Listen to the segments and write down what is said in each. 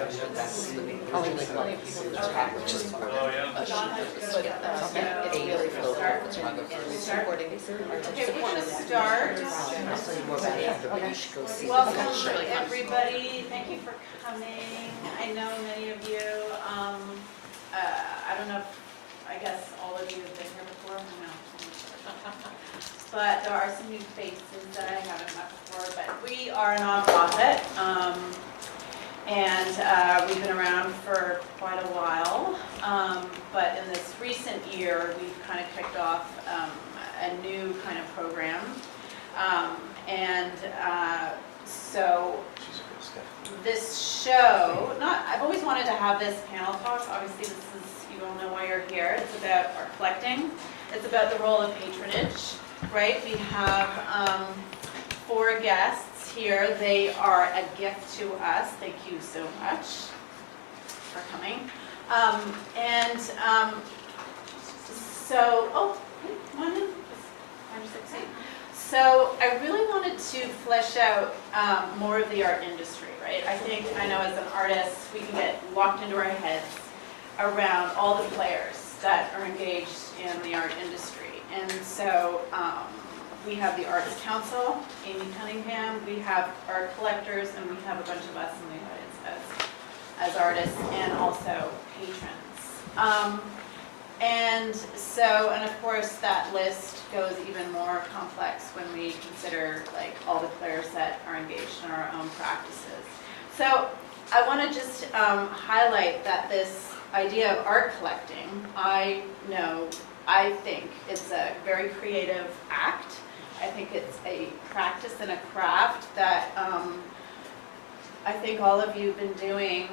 That's the originally called which is part of a sheet. It's really floating, it's rather supporting Okay, we're gonna start. I'll tell you more about it after, but you should go see the Welcome picture. everybody, thank you for coming. I know many of you, I don't know if, I guess all of you have been here before, no. But there are some new faces that I haven't met before, but we are a nonprofit, and we've been around for quite a while. But in this recent year, we've kind of kicked off a new kind of program. So this show, I've always wanted to have this panel talk. Obviously, this is, you all know why you're here. It's about our collecting. It's about the role of patronage, right? We have 4 guests here. They are a gift to us. Thank you so much for coming. Come on in. 5 or 6 seats. So I really wanted to flesh out more of the art industry, right? I know as an artist, we can get locked into our heads around all the players that are engaged in the art industry. And so we have the Arts Council, Amy Cunningham, we have art collectors, and we have a bunch of us in the audience as artists and also patrons. And of course, that list goes even more complex when we consider like all the players that are engaged in our own practices. So I want to just highlight that this idea of art collecting, I think it's a very creative act. I think it's a practice and a craft that I think all of you have been doing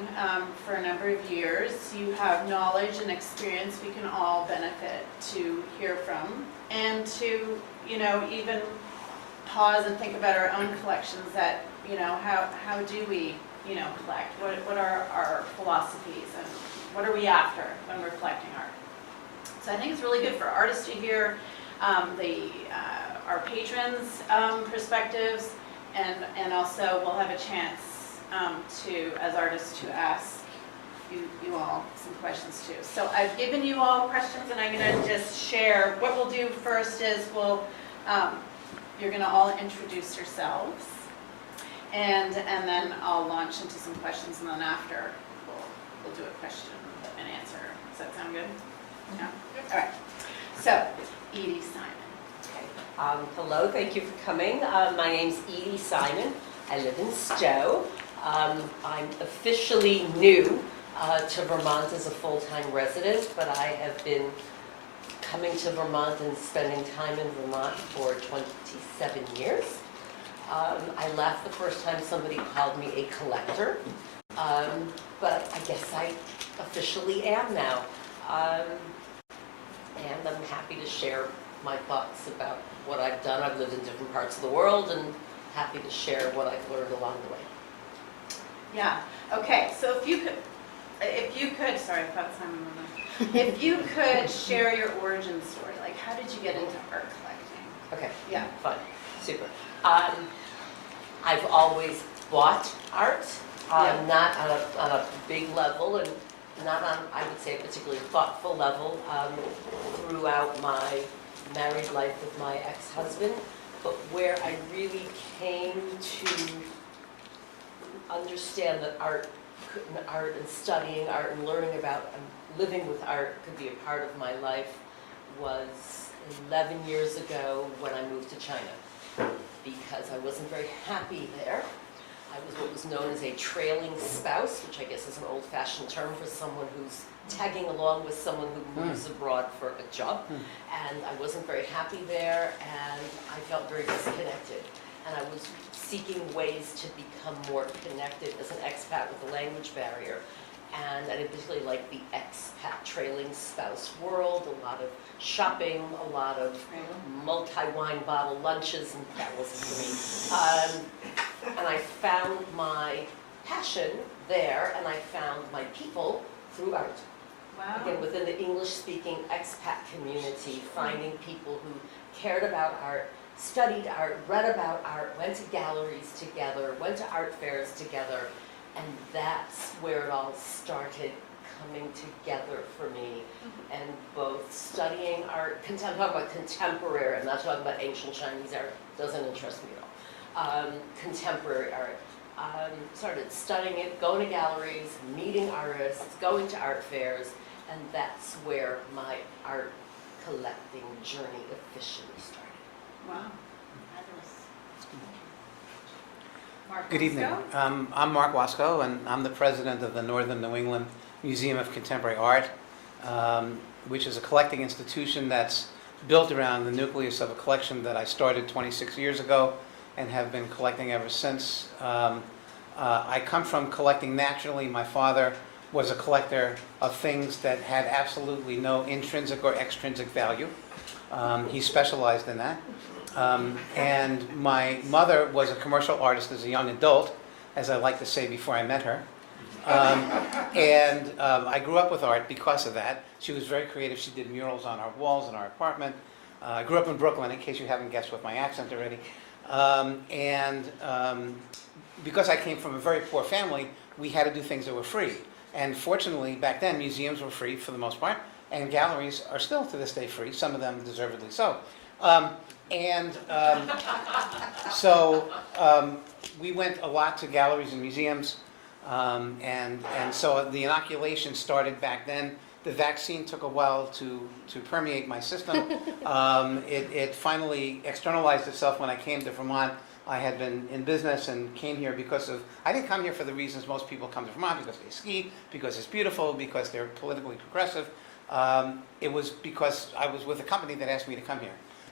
for a number of years. You have knowledge and experience we can all benefit to hear from, and to, even pause and think about our own collections that, how do we, collect? What are our philosophies, and what are we after when we're collecting art? So I think it's really good for artists to hear our patrons' perspectives, and also we'll have a chance as artists, to ask you all some questions too. So I've given you all questions, and I'm going to just share. What we'll do first is you're going to all introduce yourselves, and then I'll launch into some questions, and then after we'll do a question and answer. Does that sound good? Yeah. All right. So Edee Simon. Hello, thank you for coming. My name's Edee Simon. I live in Stowe. I'm officially new to Vermont as a full-time resident, but I have been coming to Vermont and spending time in Vermont for 27 years. I laughed the first time somebody called me a collector, but I guess I officially am now. And I'm happy to share my thoughts about what I've done. I've lived in different parts of the world, and happy to share what I've learned along the way. Yeah. Okay. So if you could, sorry, I thought Simon was there. If you could share your origin story, like how did you get into art collecting? Okay. Yeah. Fun. Super. I've always bought art, not on a big level, and not on, I would say, a particularly thoughtful level throughout my married life with my ex-husband. But where I really came to understand that art and studying art and learning about and living with art could be a part of my life was 11 years ago when I moved to China, because I wasn't very happy there. I was what was known as a trailing spouse, which I guess is an old-fashioned term for someone who's tagging along with someone who moves abroad for a job. And I wasn't very happy there, and I felt very disconnected. And I was seeking ways to become more connected as an expat with a language barrier. And I particularly like the expat trailing spouse world, a lot of shopping, a lot of multi-wine bottle lunches, and that wasn't for me. And I found my passion there, and I found my people through art. Wow. Again, within the English-speaking expat community, finding people who cared about art, studied art, read about art, went to galleries together, went to art fairs together, and that's where all started coming together for me, and both studying art, I'm talking about contemporary, I'm not talking about ancient Chinese art, doesn't interest me at all. Contemporary art. Started studying it, going to galleries, meeting artists, going to art fairs, and that's where my art collecting journey officially started. Wow. Mark Good evening. Wasco? I'm Mark Wasco, and I'm the president of the Northern New England Museum of Contemporary Art, which is a collecting institution that's built around the nucleus of a collection that I started 26 years ago and have been collecting ever since. I come from collecting naturally. My father was a collector of things that had absolutely no intrinsic or extrinsic value. He specialized in that. And my mother was a commercial artist as a young adult, as I like to say before I met her. I grew up with art because of that. She was very creative. She did murals on our walls in our apartment. I grew up in Brooklyn, in case you haven't guessed with my accent already. Because I came from a very poor family, we had to do things that were free. And fortunately, back then, museums were free for the most part, and galleries are still to this day free, some of them deservedly so. We went a lot to galleries and museums, and so the inoculation started back then. The vaccine took a while to permeate my system. It finally externalized itself when I came to Vermont. I had been in business and came here because of, I didn't come here for the reasons most people come to Vermont, because they ski, because it's beautiful, because they're politically progressive. It was because I was with a company that asked me to come here.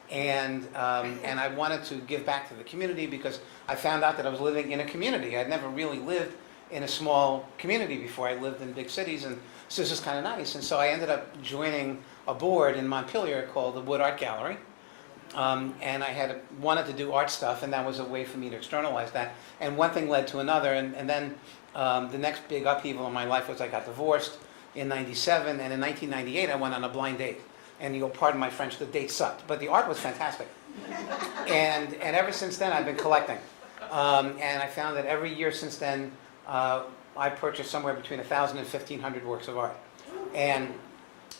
And I wanted to give back to the community because I found out that I was living in a community. I'd never really lived in a small community before. I lived in big cities, and so this is kind of nice. And so I ended up joining a board in Montpelier called the Wood Art Gallery. And I had wanted to do art stuff, and that was a way for me to externalize that. And one thing led to another, and then the next big upheaval in my life was I got divorced in '97, and in 1998 I went on a blind date. And you'll pardon my French, the date sucked, but the art was fantastic. And ever since then I've been collecting. And I found that every year since then I purchased somewhere between 1,000 and 1,500 works of art. And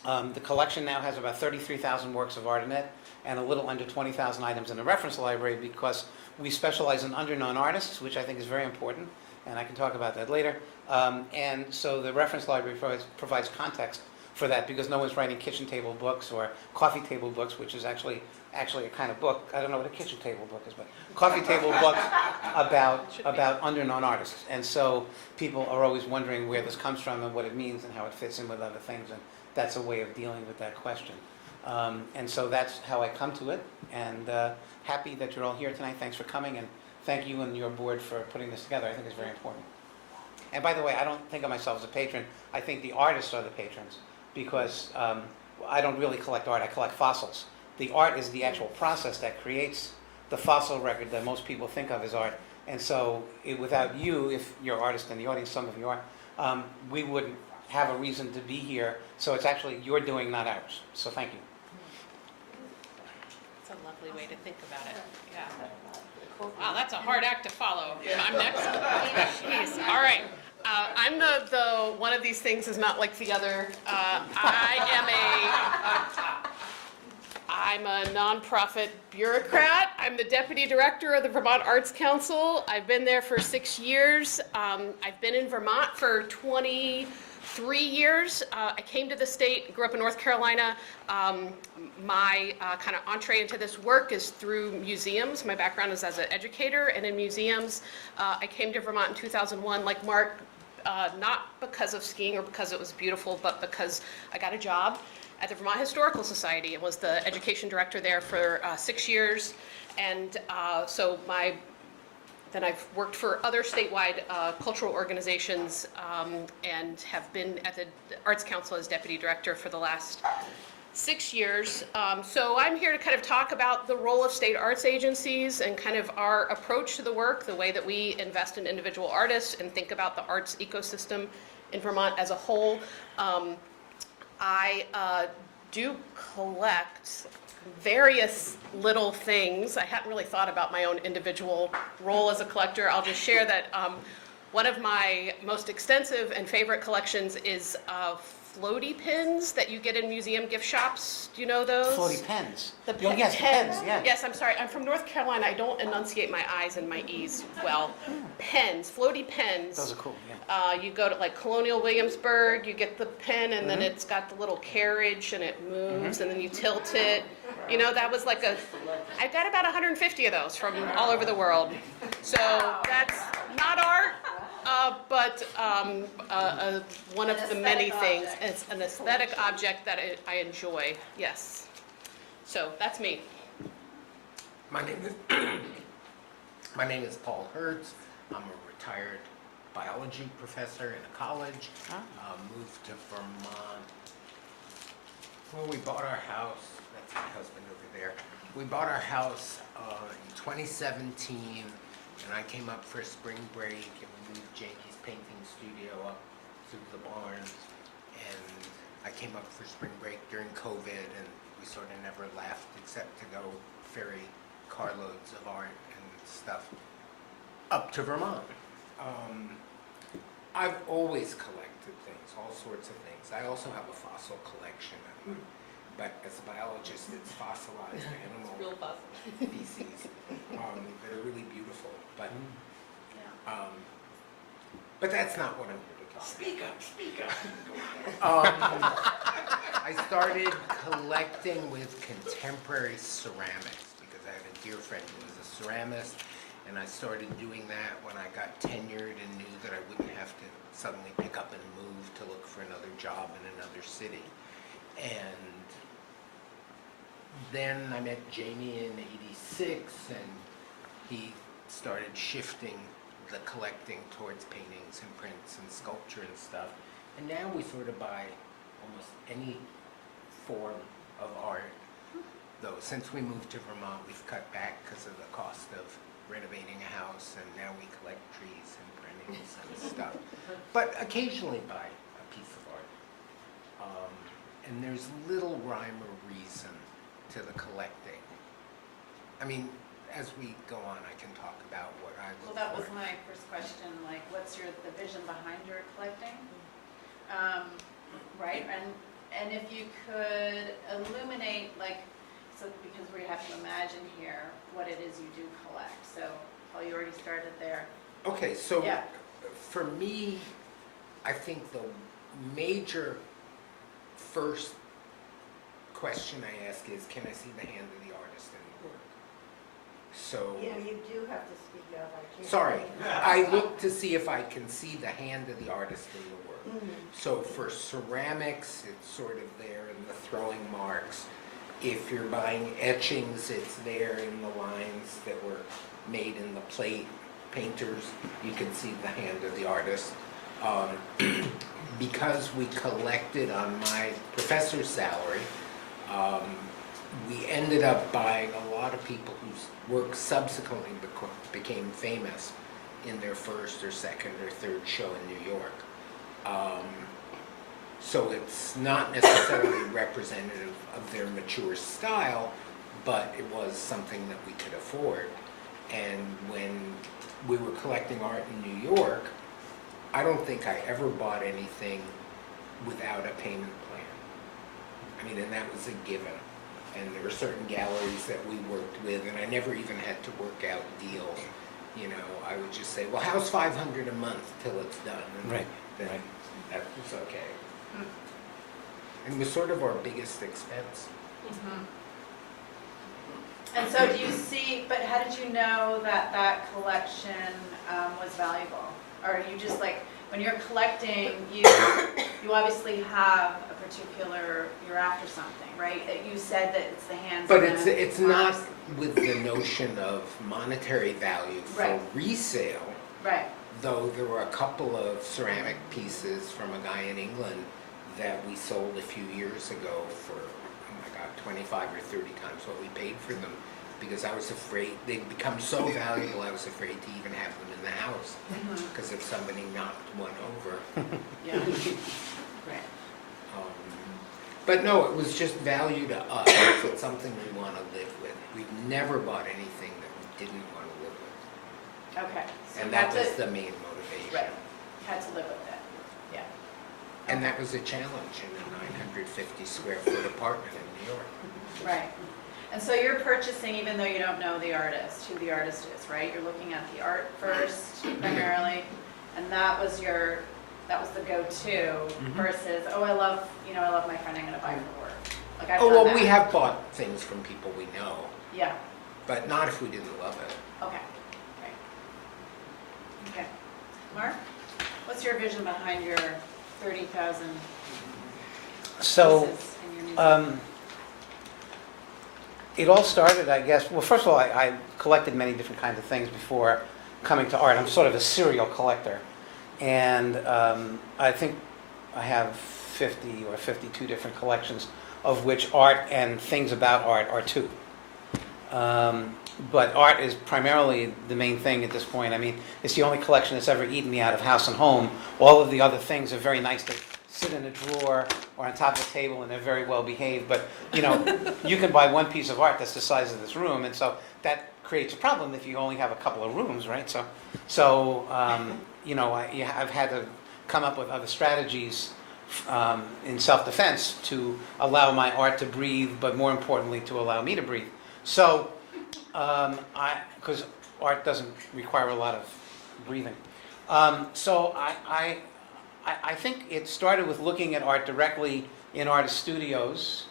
the collection now has about 33,000 works of art in it, and a little under 20,000 items in the reference library, because we specialize in underknown artists, which I think is very important, and I can talk about that later. And so the reference library provides context for that, because no one's writing kitchen table books or coffee table books, which is actually a kind of book. I don't know what a kitchen table book is, but coffee table books about underknown artists. And so people are always wondering where this comes from and what it means and how it fits in with other things, and that's a way of dealing with that question. And so that's how I come to it, and happy that you're all here tonight. Thanks for coming, and thank you and your board for putting this together. I think it's very important. And by the way, I don't think of myself as a patron. I think the artists are the patrons, because I don't really collect art. I collect fossils. The art is the actual process that creates the fossil record that most people think of as art. And so without you, if you're artists in the audience, some of you are, we wouldn't have a reason to be here. So it's actually your doing, not ours. So thank you. That's a lovely way to think about it. Yeah. Wow, that's a hard act to follow. I'm next. Jeez. All right. I'm the one of these things is not like the other. I'm a nonprofit bureaucrat. I'm the deputy director of the Vermont Arts Council. I've been there for 6 years. I've been in Vermont for 23 years. I came to the state, grew up in North Carolina. My kind of entree into this work is through museums. My background is as an educator and in museums. I came to Vermont in 2001, like Mark, not because of skiing or because it was beautiful, but because I got a job at the Vermont Historical Society and was the education director there for 6 years. And then I've worked for other statewide cultural organizations and have been at the Arts Council as deputy director for the last 6 years. So I'm here to kind of talk about the role of state arts agencies and kind of our approach to the work, the way that we invest in individual artists and think about the arts ecosystem in Vermont as a whole. I do collect various little things. I hadn't really thought about my own individual role as a collector. I'll just share that One of my most extensive and favorite collections is floaty pins that you get in museum gift shops. Do you know those? Floaty pens. The Oh, yes, the pens, yeah. Yes, I'm sorry. I'm from North Carolina. I don't enunciate my I's and my E's well. Pens, floaty pens. Those are cool, yeah. You go to like Colonial Williamsburg, you get the pen, and then it's got the little carriage, and it moves, and then you tilt it. You know, that was like I got about 150 of those from all over the world. So that's not art, but one of the many things. It's an aesthetic object that I enjoy, yes. So that's me. My name is Paul Hertz. I'm a retired biology professor in a college. Moved to Vermont. Well, we bought our house. That's my husband over there. We bought our house in 2017, and I came up for spring break, and we moved Jakey's painting studio up through the barns. And I came up for spring break during COVID, and we sort of never left except to go ferry carloads of art and stuff up to Vermont. I've always collected things, all sorts of things. I also have a fossil collection, but as a biologist, it's fossilized animal species that are really beautiful. But that's not what I'm here to talk about. Speak up. I started collecting with contemporary ceramics because I have a dear friend who was a ceramist. And I started doing that when I got tenured and knew that I wouldn't have to suddenly pick up and move to look for another job in another city. And then I met Jamie in '86, and he started shifting the collecting towards paintings and prints and sculpture and stuff. And now we sort of buy almost any form of art. Though since we moved to Vermont, we've cut back because of the cost of renovating a house, and now we collect trees and printings and stuff. But occasionally buy a piece of art. And there's little rhyme or reason to the collecting. I mean, as we go on, I can talk about what I look for. Well, that was my first question, like, what's the vision behind your collecting? Right, and if you could illuminate, like, so because we have to imagine here what it is you do collect. So, Paul, you already started there. Okay, so Yeah. for me, I think the major first question I ask is, can I see the hand of the artist in the work? So, Yeah, you do have to speak up. I can't. sorry, I look to see if I can see the hand of the artist in the work. So for ceramics, it's sort of there in the throwing marks. If you're buying etchings, it's there in the lines that were made in the plate. Painters, you can see the hand of the artist. Because we collected on my professor's salary, we ended up buying a lot of people whose work subsequently became famous in their first or second or third show in New York. So it's not necessarily representative of their mature style, but it was something that we could afford. And when we were collecting art in New York, I don't think I ever bought anything without a payment plan. I mean, and that was a given. And there were certain galleries that we worked with, and I never even had to work out deals. You know, I would just say, well, how's $500 a month till it's done? And Right, then right. that was okay. And it was sort of our biggest expense. And so do you see, but how did you know that that collection was valuable? Or you just like, when you're collecting, you obviously have a particular, you're after something, right? You said that it's the hands But of the it's not artist. with the notion of monetary value for Right. resale, Right, though there were a couple of ceramic pieces from a guy in England that we sold a few years ago for, oh my God, 25 or 30 times what we paid for them, because I was afraid, they'd become so valuable, I was afraid to even have them in the house, because if somebody knocked one over. yeah. Right. But no, it was just value to us. It's something we want to live with. We've never bought anything that we didn't want to live with. Okay. So And that that's was it. the main motivation. Right, had to live with it, yeah. And that was a challenge in a 950 square foot apartment in New York. Right. And so you're purchasing even though you don't know the artist, who the artist is, right? You're looking at the art first primarily, and that was the go-to versus, oh, I love my friend, I'm gonna buy her work. Like I've Oh, done well, we that. have bought things from people we know, Yeah, but not if we didn't love it. okay, right. Okay. Mark, what's your vision behind your 30,000 So, pieces in your museum? it all started, I guess, well, first of all, I collected many different kinds of things before coming to art. I'm sort of a serial collector. And I think I have 50 or 52 different collections, of which art and things about art are 2. But art is primarily the main thing at this point. I mean, it's the only collection that's ever eaten me out of house and home. All of the other things are very nice to sit in a drawer or on top of a table, and they're very well behaved. But, you know, you can buy one piece of art that's the size of this room, and so that creates a problem if you only have a couple of rooms, right? So you know, I've had to come up with other strategies in self-defense to allow my art to breathe, but more importantly, to allow me to breathe. So, because art doesn't require a lot of breathing. So I think it started with looking at art directly in artist studios.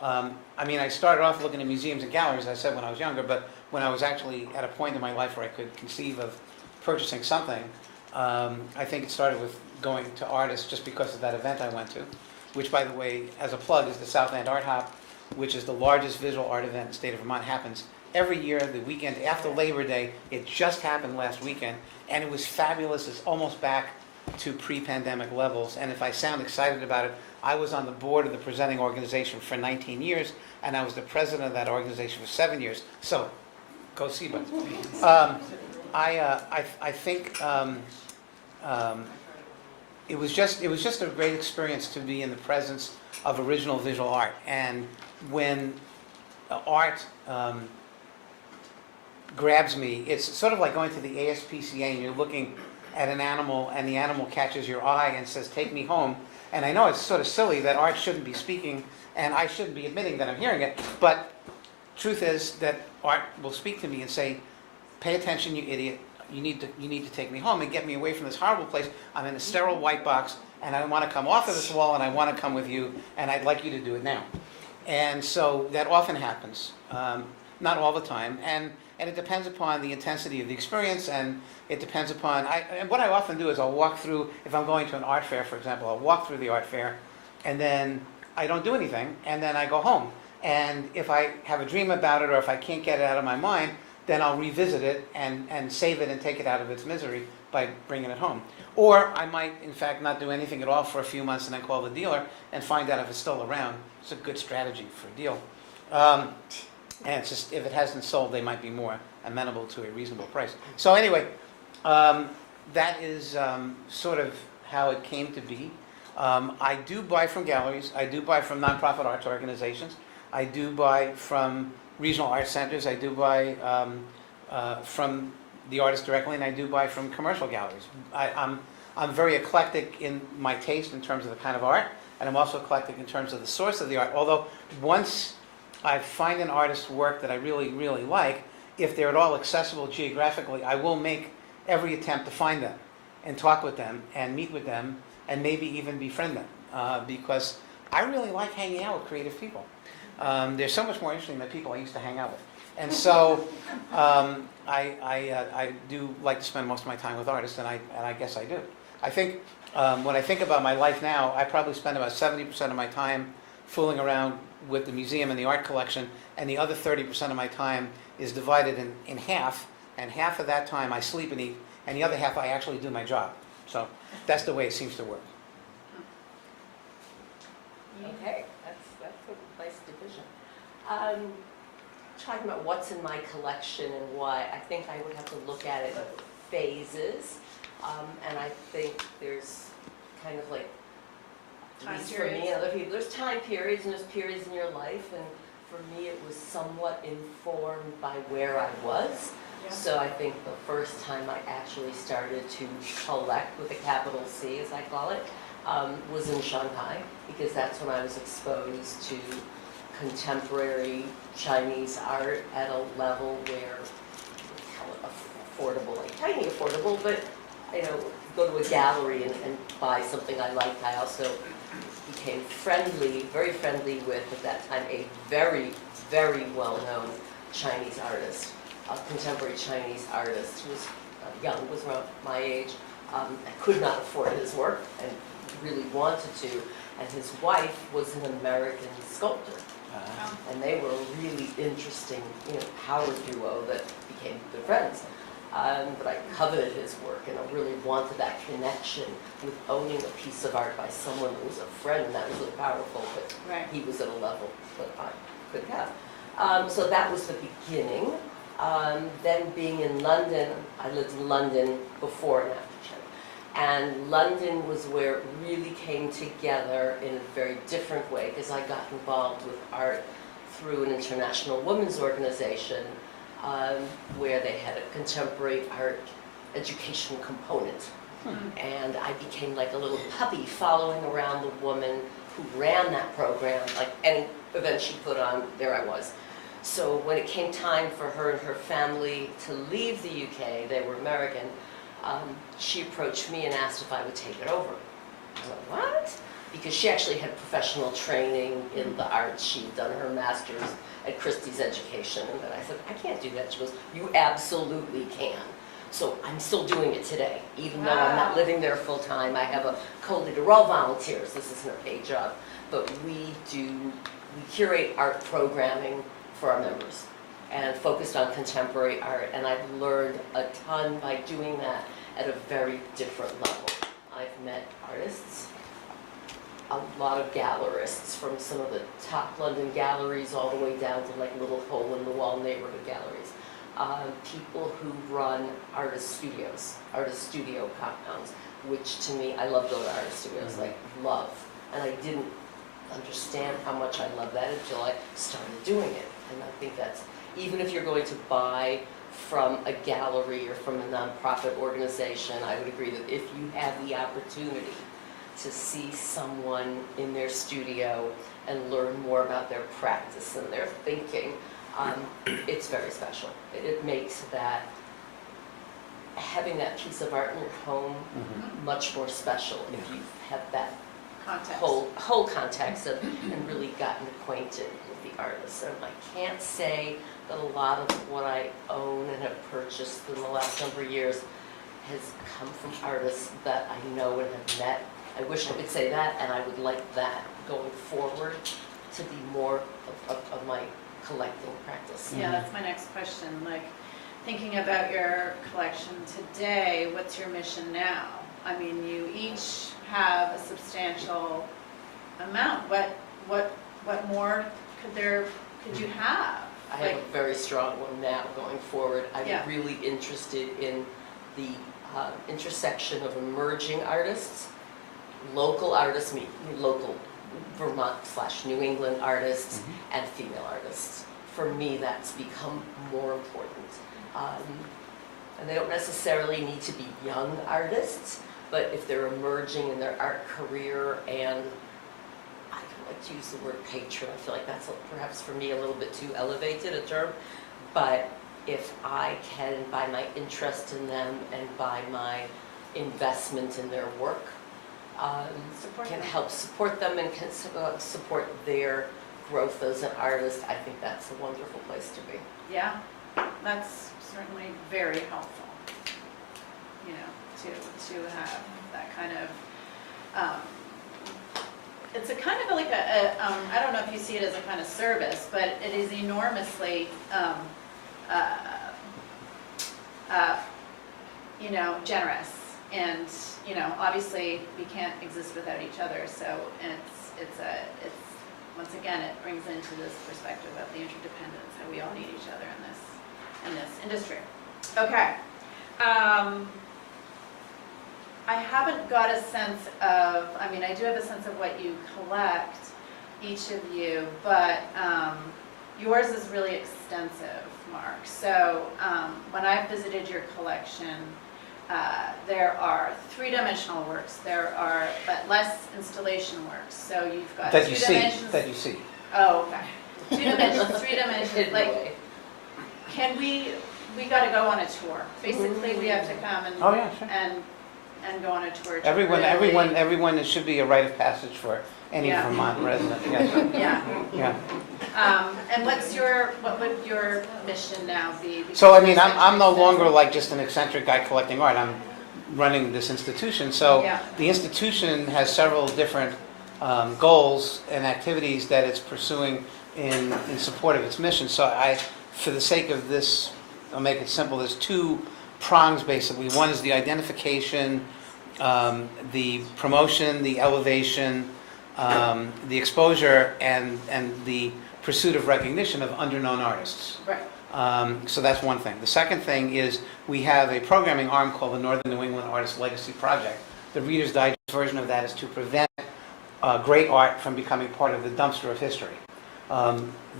I mean, I started off looking at museums and galleries, as I said, when I was younger, but when I was actually at a point in my life where I could conceive of purchasing something, I think it started with going to artists just because of that event I went to, which, by the way, as a plug, is the Southland Art Hop, which is the largest visual art event in the state of Vermont. Happens every year, the weekend after Labor Day. It just happened last weekend, and it was fabulous. It's almost back to pre-pandemic levels, and if I sound excited about it, I was on the board of the presenting organization for 19 years, and I was the president of that organization for 7 years. So, go see it. I think it was just a great experience to be in the presence of original visual art. And when art grabs me, it's sort of like going to the ASPCA and you're looking at an animal and the animal catches your eye and says, "Take me home." And I know it's sort of silly that art shouldn't be speaking and I shouldn't be admitting that I'm hearing it, but truth is that art will speak to me and say, "Pay attention, you idiot. You need to take me home and get me away from this horrible place. I'm in a sterile white box and I want to come off of this wall and I want to come with you and I'd like you to do it now." And so that often happens, not all the time, and it depends upon the intensity of the experience, and it depends upon, and what I often do is I'll walk through, if I'm going to an art fair, for example, I'll walk through the art fair and then I don't do anything and then I go home. And if I have a dream about it or if I can't get it out of my mind, then I'll revisit it and save it and take it out of its misery by bringing it home. Or I might, in fact, not do anything at all for a few months and then call the dealer and find out if it's still around. It's a good strategy for a deal. And it's just, if it hasn't sold, they might be more amenable to a reasonable price. So anyway, that is sort of how it came to be. I do buy from galleries. I do buy from nonprofit arts organizations. I do buy from regional art centers. I do buy from the artist directly, and I do buy from commercial galleries. I'm very eclectic in my taste in terms of the kind of art, and I'm also eclectic in terms of the source of the art. Although once I find an artist's work that I really, really like, if they're at all accessible geographically, I will make every attempt to find them and talk with them and meet with them and maybe even befriend them, because I really like hanging out with creative people. They're so much more interesting than people I used to hang out with. And so I do like to spend most of my time with artists, and I guess I do. I think when I think about my life now, I probably spend about 70% of my time fooling around with the museum and the art collection, and the other 30% of my time is divided in half, and half of that time I sleep and eat, and the other half I actually do my job. So that's the way it seems to work. Okay, that's a nice division. Talking about what's in my collection and why, I think I would have to look at it phases, and I think there's kind of like, at least for me and other people, there's time periods and there's periods in your life, and for me it was somewhat informed by where I was. So I think the first time I actually started to collect with a capital C, as I call it, was in Shanghai, because that's when I was exposed to contemporary Chinese art at a level where, call it affordable, like tiny affordable, but, you know, go to a gallery and buy something I liked. I also became friendly, very friendly with, at that time, a very, very well-known Chinese artist, a contemporary Chinese artist who was young, was around my age. I could not afford his work and really wanted to. And his wife was an American sculptor. And they were a really interesting, you know, power duo that became good friends. But I coveted his work and I really wanted that connection with owning a piece of art by someone who was a friend, and that was really powerful, but Right. he was at a level that I couldn't have. So that was the beginning. Then being in London, I lived in London before and after China. And London was where it really came together in a very different way, because I got involved with art through an international women's organization where they had a contemporary art education component. And I became like a little puppy following around the woman who ran that program. Like any event she put on, there I was. So when it came time for her and her family to leave the UK, they were American, she approached me and asked if I would take it over. I was like, what? Because she actually had professional training in the arts. She'd done her master's at Christie's Education. And then I said, I can't do that. She goes, you absolutely can. So I'm still doing it today, even though I'm not Wow. living there full time. I have a co-leader, we're all volunteers. This isn't a paid job, but we curate art programming for our members and focused on contemporary art. And I've learned a ton by doing that at a very different level. I've met artists, a lot of gallerists from some of the top London galleries all the way down to like little hole-in-the-wall neighborhood galleries. People who run artist studios, artist studio compounds, which to me, I love going to artist studios, like love. And I didn't understand how much I love that until I started doing it. And I think that's, even if you're going to buy from a gallery or from a nonprofit organization, I would agree that if you have the opportunity to see someone in their studio and learn more about their practice and their thinking, it's very special. It makes that, having that piece of art in your home much more special if you have that Context. whole context of, and really gotten acquainted with the artist. And I can't say that a lot of what I own and have purchased in the last number of years has come from artists that I know and have met. I wish I could say that, and I would like that going forward to be more of my collecting practice. Yeah, that's my next question. Like, thinking about your collection today, what's your mission now? I mean, you each have a substantial amount. What more could you have? I have a very strong one now going forward. I'm Yeah. really interested in the intersection of emerging artists, local artists, local Vermont/New England artists, and female artists. For me, that's become more important. And they don't necessarily need to be young artists, but if they're emerging in their art career, and I don't like to use the word patron, I feel like that's perhaps for me a little bit too elevated a term, but if I can, by my interest in them and by my investment in their work, Support can them. help support them and can support their growth as an artist, I think that's a wonderful place to be. Yeah, that's certainly very helpful, you know, to have that kind of, it's a kind of like I don't know if you see it as a kind of service, but it is enormously, you know, generous. And, you know, obviously we can't exist without each other, so it's once again, it brings into this perspective of the interdependence, how we all need each other in this industry. Okay. I haven't got a sense of, I mean, I do have a sense of what you collect, each of you, but yours is really extensive. Mark. So when I visited your collection, there are three-dimensional works. There are, but less installation works. So you've got That two you see, dimensions. that you see. Oh, okay. 2 dimensions, 3 dimensions. Like, can we got to go on a tour. Basically, we have to come and Oh, yeah, sure. and go on a tour. to Everyone, it should be a rite of passage for any Yeah. Vermont resident, yes, Yeah. yeah. And what would your mission now be? So, I Because mean, you I'm no mentioned- longer like just an eccentric guy collecting art, I'm running this institution. So Yeah. the institution has several different goals and activities that it's pursuing in support of its mission. So for the sake of this, I'll make it simple, there's two prongs basically. One is the identification, the promotion, the elevation, the exposure, and the pursuit of recognition of underknown artists. Right. So that's one thing. The second thing is we have a programming arm called the Northern New England Artist Legacy Project. The Reader's Digest version of that is to prevent great art from becoming part of the dumpster of history.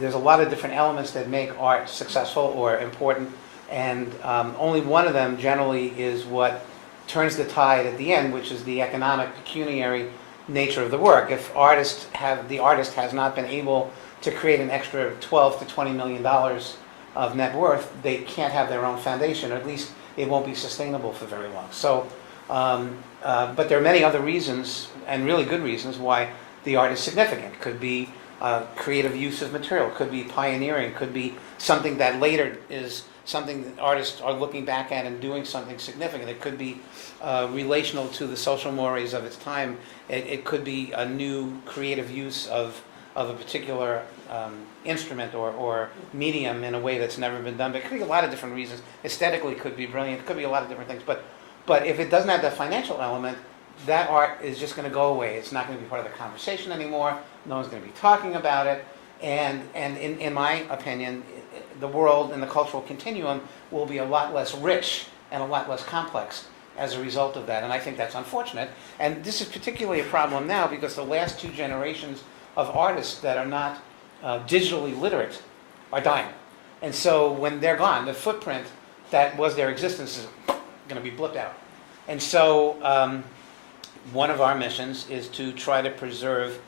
There's a lot of different elements that make art successful or important, and only one of them generally is what turns the tide at the end, which is the economic, pecuniary nature of the work. If the artist has not been able to create an extra $12 to $20 million of net worth, they can't have their own foundation, or at least it won't be sustainable for very long. So, but there are many other reasons, and really good reasons, why the art is significant. Could be creative use of material, could be pioneering, could be something that later is something that artists are looking back at and doing something significant. It could be relational to the social mores of its time. It could be a new creative use of a particular instrument or medium in a way that's never been done. But it could be a lot of different reasons. Aesthetically, it could be brilliant. It could be a lot of different things. But if it doesn't have that financial element, that art is just going to go away. It's not going to be part of the conversation anymore. No one's going to be talking about it. And in my opinion, the world and the cultural continuum will be a lot less rich and a lot less complex as a result of that. And I think that's unfortunate. And this is particularly a problem now because the last two generations of artists that are not digitally literate are dying. And so when they're gone, the footprint that was their existence is going to be blipped out. And so one of our missions is to try to preserve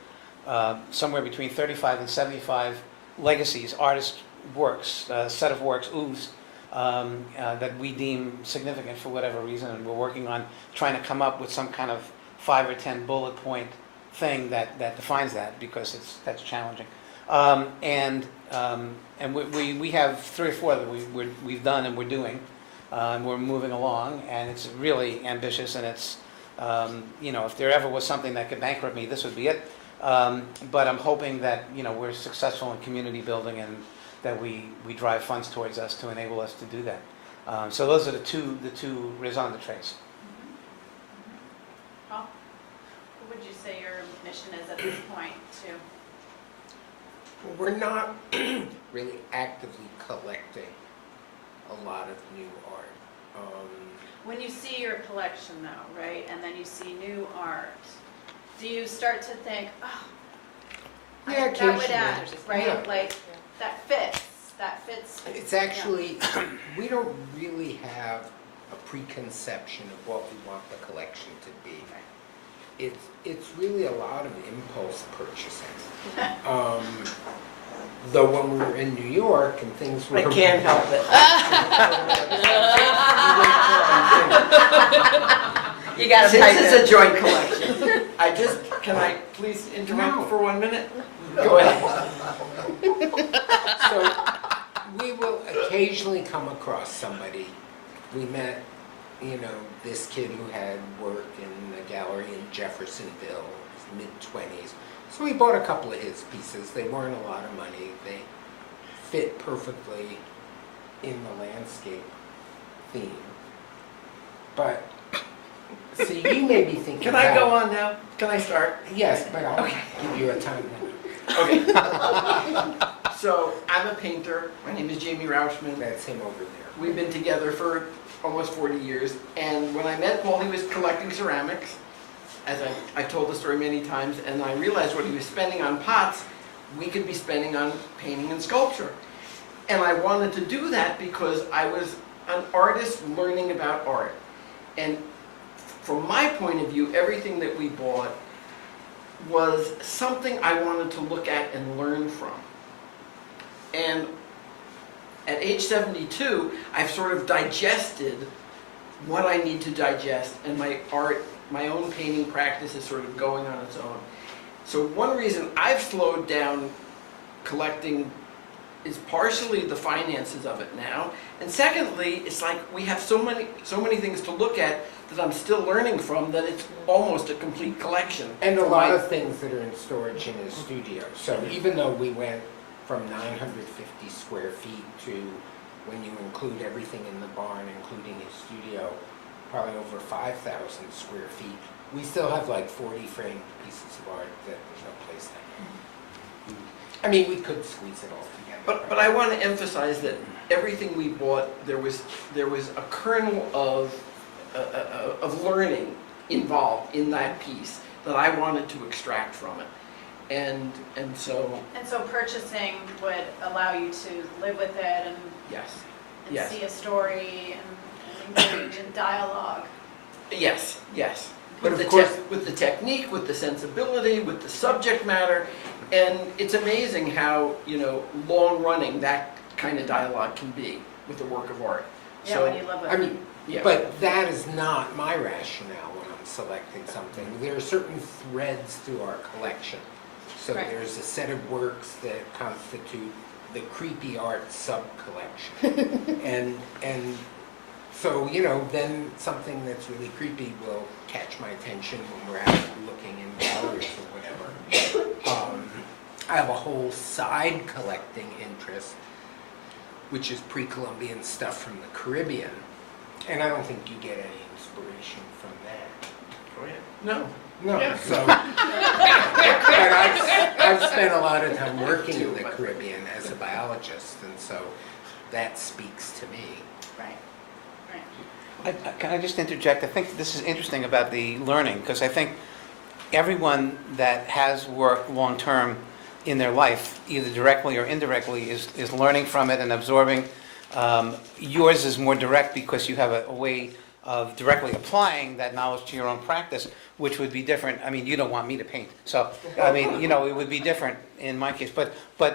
somewhere between 35 and 75 legacies, artist works, set of works, oeuvres, that we deem significant for whatever reason, and we're working on trying to come up with some kind of 5 or 10 bullet point thing that defines that, because that's challenging. And we have 3 or 4 that we've done and we're doing, and we're moving along, and it's really ambitious, and it's, if there ever was something that could bankrupt me, this would be it. But I'm hoping that, we're successful in community building and that we drive funds towards us to enable us to do that. So those are the two raison d'etres. Paul, what would you say your mission is at this point, too? We're not really actively collecting a lot of new art. When you see your collection, though, right, and then you see new art, do you start to think, oh, Yeah, that would occasionally. add, right? Yeah. Like, that fits. It's actually, we don't really have a preconception of what we want the collection to be. It's really a lot of impulse purchasing. Though when we were in New York and things were... I can't help it. You gotta Since type it's it. a joint collection, can I please interrupt No. for 1 minute? Go ahead. So we will occasionally come across somebody. We met, this kid who had work in a gallery in Jeffersonville, his mid-20s. So we bought a couple of his pieces. They weren't a lot of money. They fit perfectly in the landscape theme. But, see, you may be thinking Can I go on now? Can I start? Yes, but I'll give you a time limit. Okay. So, I'm a painter. My name is Jamie Rauschman. That's him over there. We've been together for almost 40 years. And when I met Paul, he was collecting ceramics, as I've told the story many times, and I realized what he was spending on pots, we could be spending on painting and sculpture. And I wanted to do that because I was an artist learning about art. And from my point of view, everything that we bought was something I wanted to look at and learn from. And at age 72, I've sort of digested what I need to digest, and my art, my own painting practice is sort of going on its own. So one reason I've slowed down collecting is partially the finances of it now, and secondly, it's like we have so many things to look at that I'm still learning from that it's almost a complete collection. And a lot of things that are in storage in his studio. So even though we went from 950 square feet to, when you include everything in the barn, including his studio, probably over 5,000 square feet, we still have like 40 framed pieces of art that there's no place to hang. I mean, we could squeeze it all together. But I want to emphasize that everything we bought, there was a kernel of learning involved in that piece that I wanted to extract from it. And so, And so purchasing would allow you to live with it and yes, and yes. see a story and engage in dialogue. Yes, yes. But With of the course- with the technique, with the sensibility, with the subject matter, and it's amazing how, you know, long-running that kind of dialogue can be with a work of art. Yeah, So, when you live with I it. mean, yeah. but that is not my rationale when I'm selecting something. There are certain threads through our collection. So Right. there's a set of works that constitute the creepy art sub-collection. and so, you know, then something that's really creepy will catch my attention when we're out looking in galleries or whatever. I have a whole side collecting interest, which is pre-Columbian stuff from the Caribbean. And I don't think you get any inspiration from that. Go ahead. No. No, Yeah. so, but I've spent a lot of time working in the Caribbean as a biologist, and so that speaks to me. Right, right. Can I just interject? I think this is interesting about the learning, because I think everyone that has worked long-term in their life, either directly or indirectly, is learning from it and absorbing. Yours is more direct because you have a way of directly applying that knowledge to your own practice, which would be different. I mean, you don't want me to paint, so, I mean, you know, it would be different in my case, but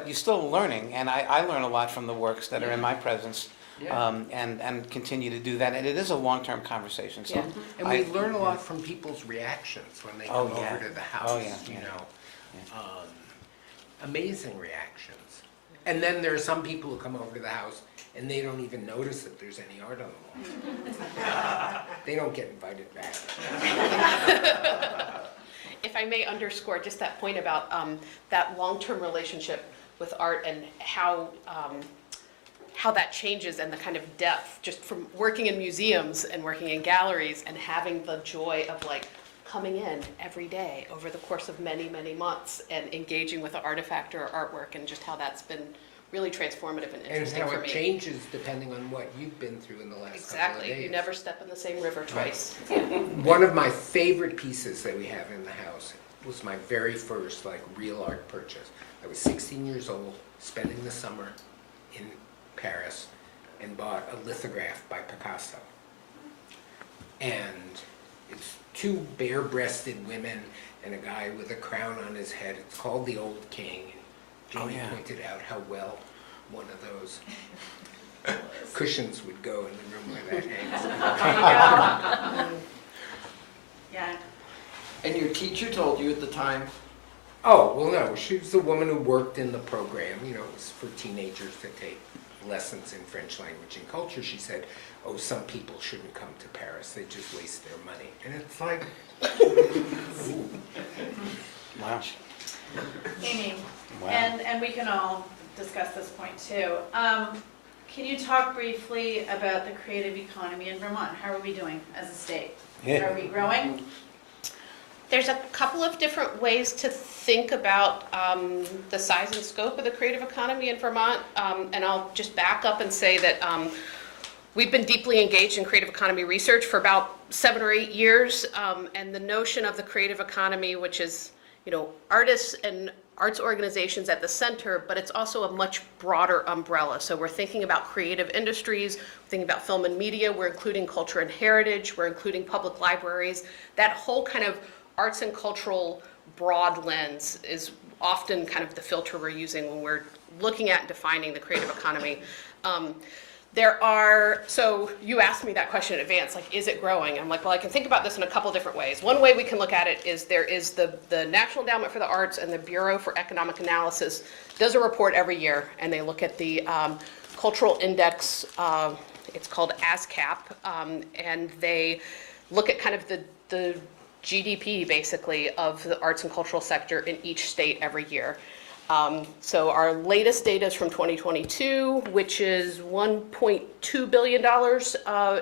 you're still learning, and I learn a lot from the works that are in my presence, Yeah. and continue to do that, and it is a long-term conversation, so. Yeah. And we learn a lot from people's reactions when they Oh, come yeah. over to the house, Oh, yeah, you yeah. know. Amazing reactions. And then there are some people who come over to the house and they don't even notice that there's any art on the wall. They don't get invited back. If I may underscore just that point about that long-term relationship with art and how that changes and the kind of depth, just from working in museums and working in galleries and having the joy of like coming in every day over the course of many, many months and engaging with an artifact or artwork, and just how that's been really transformative and And interesting how for it me. changes depending on what you've been through in the last couple of Exactly, days. you never step in the same river twice. One of my favorite pieces that we have in the house was my very first like real art purchase. I was 16 years old, spending the summer in Paris, and bought a lithograph by Picasso. And it's two bare-breasted women and a guy with a crown on his head. It's called The Old King. And Jamie yeah. pointed out how well one of those cushions would go in the room where that hangs. Yeah, And your teacher told you at the time, Oh, well, no, she was the woman who worked in the program, you know, it was for teenagers to take lessons in French language and culture. She said, oh, some people shouldn't come to Paris, they just waste their money. And it's like, Wow. Amy, Wow. and we can all discuss this point too. Can you talk briefly about the creative economy in Vermont? How are we doing as a state? Yeah. Are we growing? There's a couple of different ways to think about the size and scope of the creative economy in Vermont, and I'll just back up and say that we've been deeply engaged in creative economy research for about 7 or 8 years, and the notion of the creative economy, which is, you know, artists and arts organizations at the center, but it's also a much broader umbrella. So we're thinking about creative industries, we're thinking about film and media, we're including culture and heritage, we're including public libraries. That whole kind of arts and cultural broad lens is often kind of the filter we're using when we're looking at and defining the creative economy. So you asked me that question in advance, like, is it growing? I'm like, well, I can think about this in a couple different ways. One way we can look at it is there is the National Endowment for the Arts and the Bureau for Economic Analysis does a report every year, and they look at the cultural index, it's called ASCAP, and they look at kind of the GDP, basically, of the arts and cultural sector in each state every year. So our latest data is from 2022, which is $1.2 billion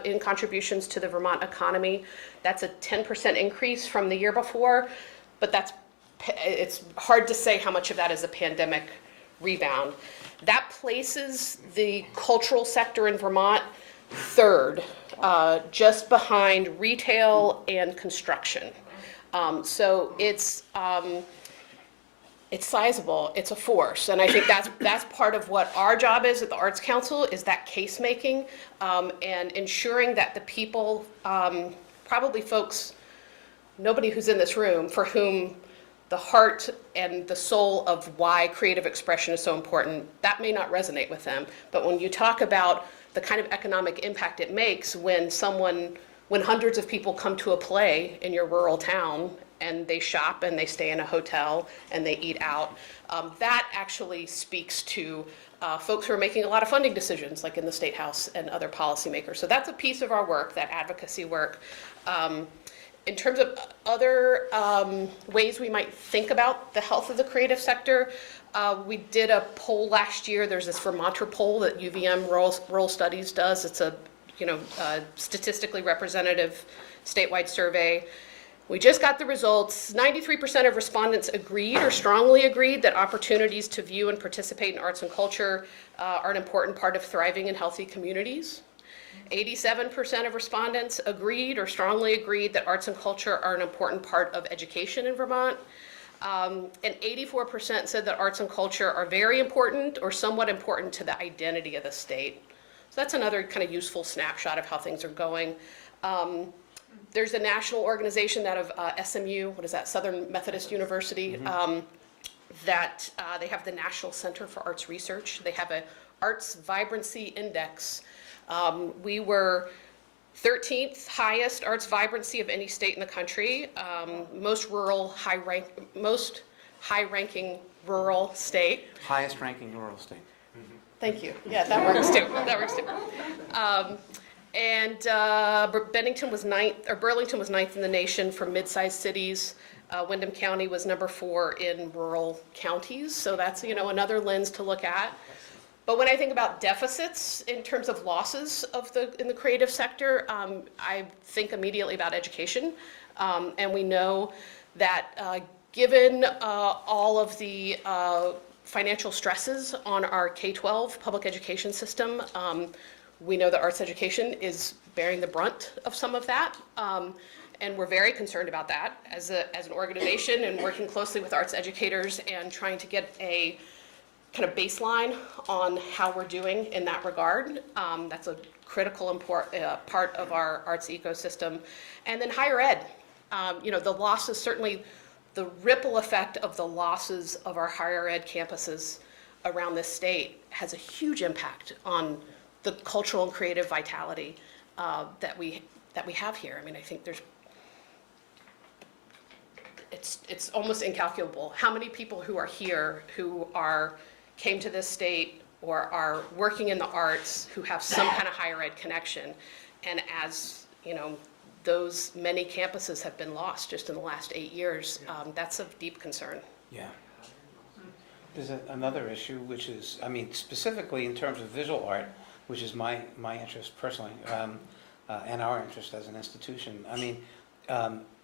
in contributions to the Vermont economy. That's a 10% increase from the year before, but it's hard to say how much of that is a pandemic rebound. That places the cultural sector in Vermont third, just behind retail and construction. So it's sizable, it's a force, and I think that's part of what our job is at the Arts Council, is that case making, and ensuring that the people, probably folks, nobody who's in this room, for whom the heart and the soul of why creative expression is so important, that may not resonate with them. But when you talk about the kind of economic impact it makes when hundreds of people come to a play in your rural town, and they shop and they stay in a hotel and they eat out, that actually speaks to folks who are making a lot of funding decisions, like in the State House and other policymakers. So that's a piece of our work, that advocacy work. In terms of other ways we might think about the health of the creative sector, we did a poll last year. There's this Vermonter poll that UVM Rural Studies does. It's a statistically representative statewide survey. We just got the results. 93% of respondents agreed or strongly agreed that opportunities to view and participate in arts and culture are an important part of thriving and healthy communities. 87% of respondents agreed or strongly agreed that arts and culture are an important part of education in Vermont. And 84% said that arts and culture are very important or somewhat important to the identity of the state. So that's another kind of useful snapshot of how things are going. There's a national organization out of SMU, Southern Methodist University, that they have the National Center for Arts Research. They have an Arts Vibrancy Index. We were 13th highest arts vibrancy of any state in the country, most high-ranking rural state. Highest ranking rural state. Thank you. Yeah, that works too. That works too. And Burlington was ninth in the nation for mid-sized cities. Windham County was number 4 in rural counties. So that's another lens to look at. But when I think about deficits in terms of losses in the creative sector, I think immediately about education. And we know that given all of the financial stresses on our K-12 public education system, we know that arts education is bearing the brunt of some of that, and we're very concerned about that as an organization, and working closely with arts educators and trying to get a kind of baseline on how we're doing in that regard. That's a critical part of our arts ecosystem. And then higher ed, the losses, certainly the ripple effect of the losses of our higher ed campuses around this state has a huge impact on the cultural and creative vitality that we have here. I mean, I think it's almost incalculable how many people who are here who came to this state or are working in the arts who have some kind of higher ed connection, and as those many campuses have been lost just in the last 8 years. That's of deep concern. Yeah. There's another issue, which is, specifically in terms of visual art, which is my interest personally, and our interest as an institution.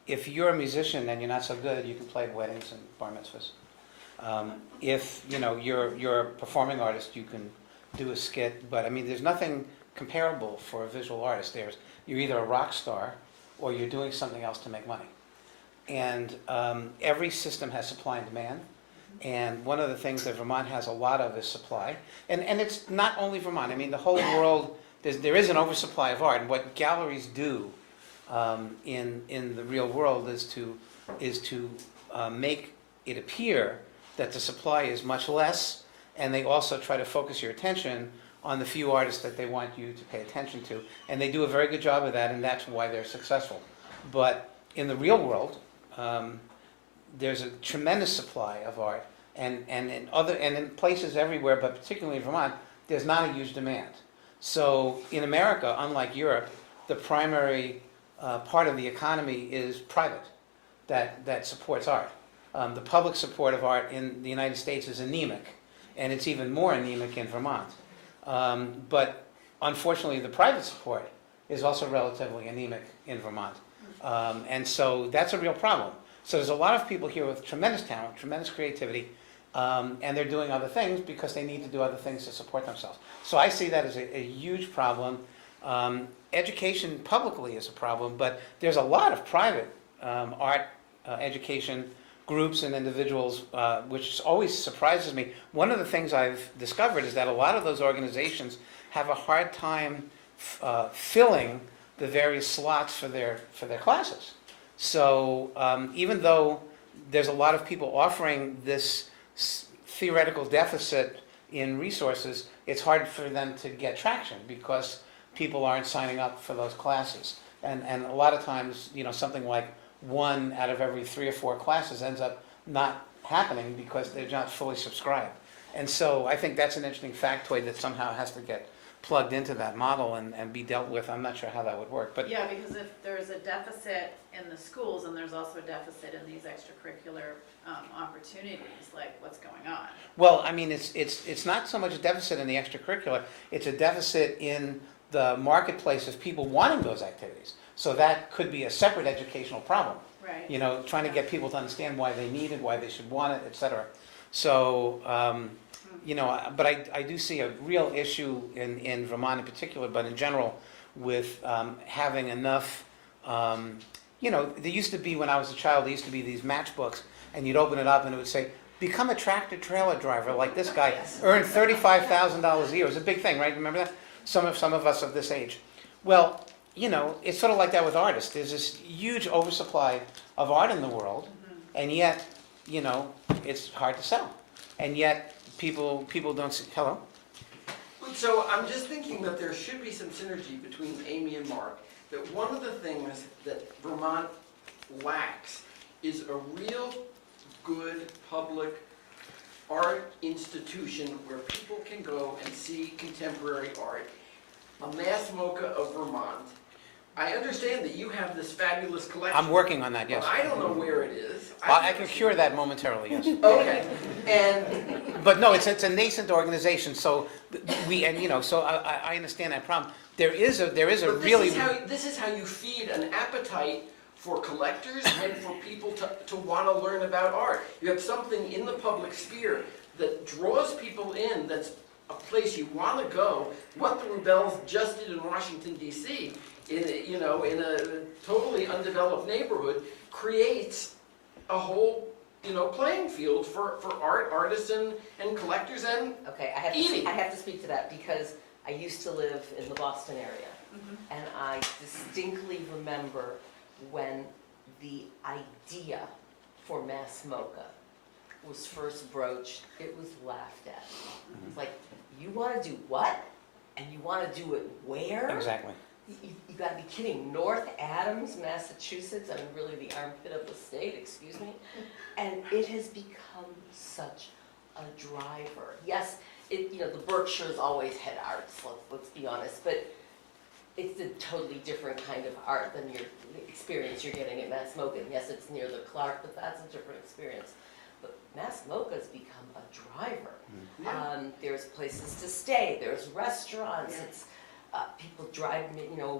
If you're a musician and you're not so good, you can play at weddings and bar mitzvahs. If you're a performing artist, you can do a skit, but there's nothing comparable for a visual artist. You're either a rock star or you're doing something else to make money. And every system has supply and demand, And one of the things that Vermont has a lot of is supply. And it's not only Vermont, I mean, the whole world, there is an oversupply of art. And what galleries do in the real world is to make it appear that the supply is much less, and they also try to focus your attention on the few artists that they want you to pay attention to. And they do a very good job of that, and that's why they're successful. But in the real world, there's a tremendous supply of art, and in places everywhere, but particularly in Vermont, there's not a huge demand. So in America, unlike Europe, the primary part of the economy is private, that supports art. The public support of art in the United States is anemic, and it's even more anemic in Vermont. But unfortunately, the private support is also relatively anemic in Vermont. And so that's a real problem. So there's a lot of people here with tremendous talent, tremendous creativity, and they're doing other things because they need to do other things to support themselves. So I see that as a huge problem. Education publicly is a problem, but there's a lot of private art education groups and individuals, which always surprises me. One of the things I've discovered is that a lot of those organizations have a hard time filling the various slots for their classes. So even though there's a lot of people offering this theoretical deficit in resources, it's hard for them to get traction because people aren't signing up for those classes. And a lot of times, something like 1 out of every 3 or 4 classes ends up not happening because they're not fully subscribed. And so I think that's an interesting factoid that somehow has to get plugged into that model and be dealt with. I'm not sure how that would work, but Yeah, because if there's a deficit in the schools, and there's also a deficit in these extracurricular opportunities, like what's going on? well, I mean, it's not so much a deficit in the extracurricular, it's a deficit in the marketplace of people wanting those activities. So that could be a separate educational problem. Right. Trying to get people to understand why they need it, why they should want it, et cetera. So, but I do see a real issue in Vermont in particular, but in general, with having enough, there used to be, when I was a child, there used to be these matchbooks, and you'd open it up and it would say, become a tractor trailer driver like this guy, earn $35,000 a year. It was a big thing, right? Remember that? Some of us of this age. Well, it's sort of like that with artists. There's this huge oversupply of art in the world, and yet, it's hard to sell. And yet, people don't see, hello? So I'm just thinking that there should be some synergy between Amy and Mark, that one of the things that Vermont lacks is a real good public art institution where people can go and see contemporary art. A Mass MoCA of Vermont. I understand that you have this fabulous collection. I'm working on that, yes. Well, I don't know where it is. I can cure that momentarily, yes. Okay, and But no, it's a nascent organization, so I understand that problem. There is a but really... this is how you feed an appetite for collectors and for people to want to learn about art. You have something in the public sphere that draws people in, that's a place you want to go. What the Rebels just did in Washington, D.C., in a totally undeveloped neighborhood, creates a whole playing field for artists and collectors and Okay, I have to speak to that because I used to live in the Boston area. And I distinctly remember when the idea for Mass MoCA was first broached, it was laughed at. It's like, you want to do what? And you want to do it where? Exactly. You got to be kidding. North Adams, Massachusetts, I mean really the armpit of the state, excuse me. And it has become such a driver. Yes, the Berkshires always had arts, let's be honest, but it's a totally different kind of art than the experience you're getting at Mass MoCA. And yes, it's near the Clark, but that's a different experience. But Mass MoCA has become a driver. There's places to stay, there's restaurants, it's people drive,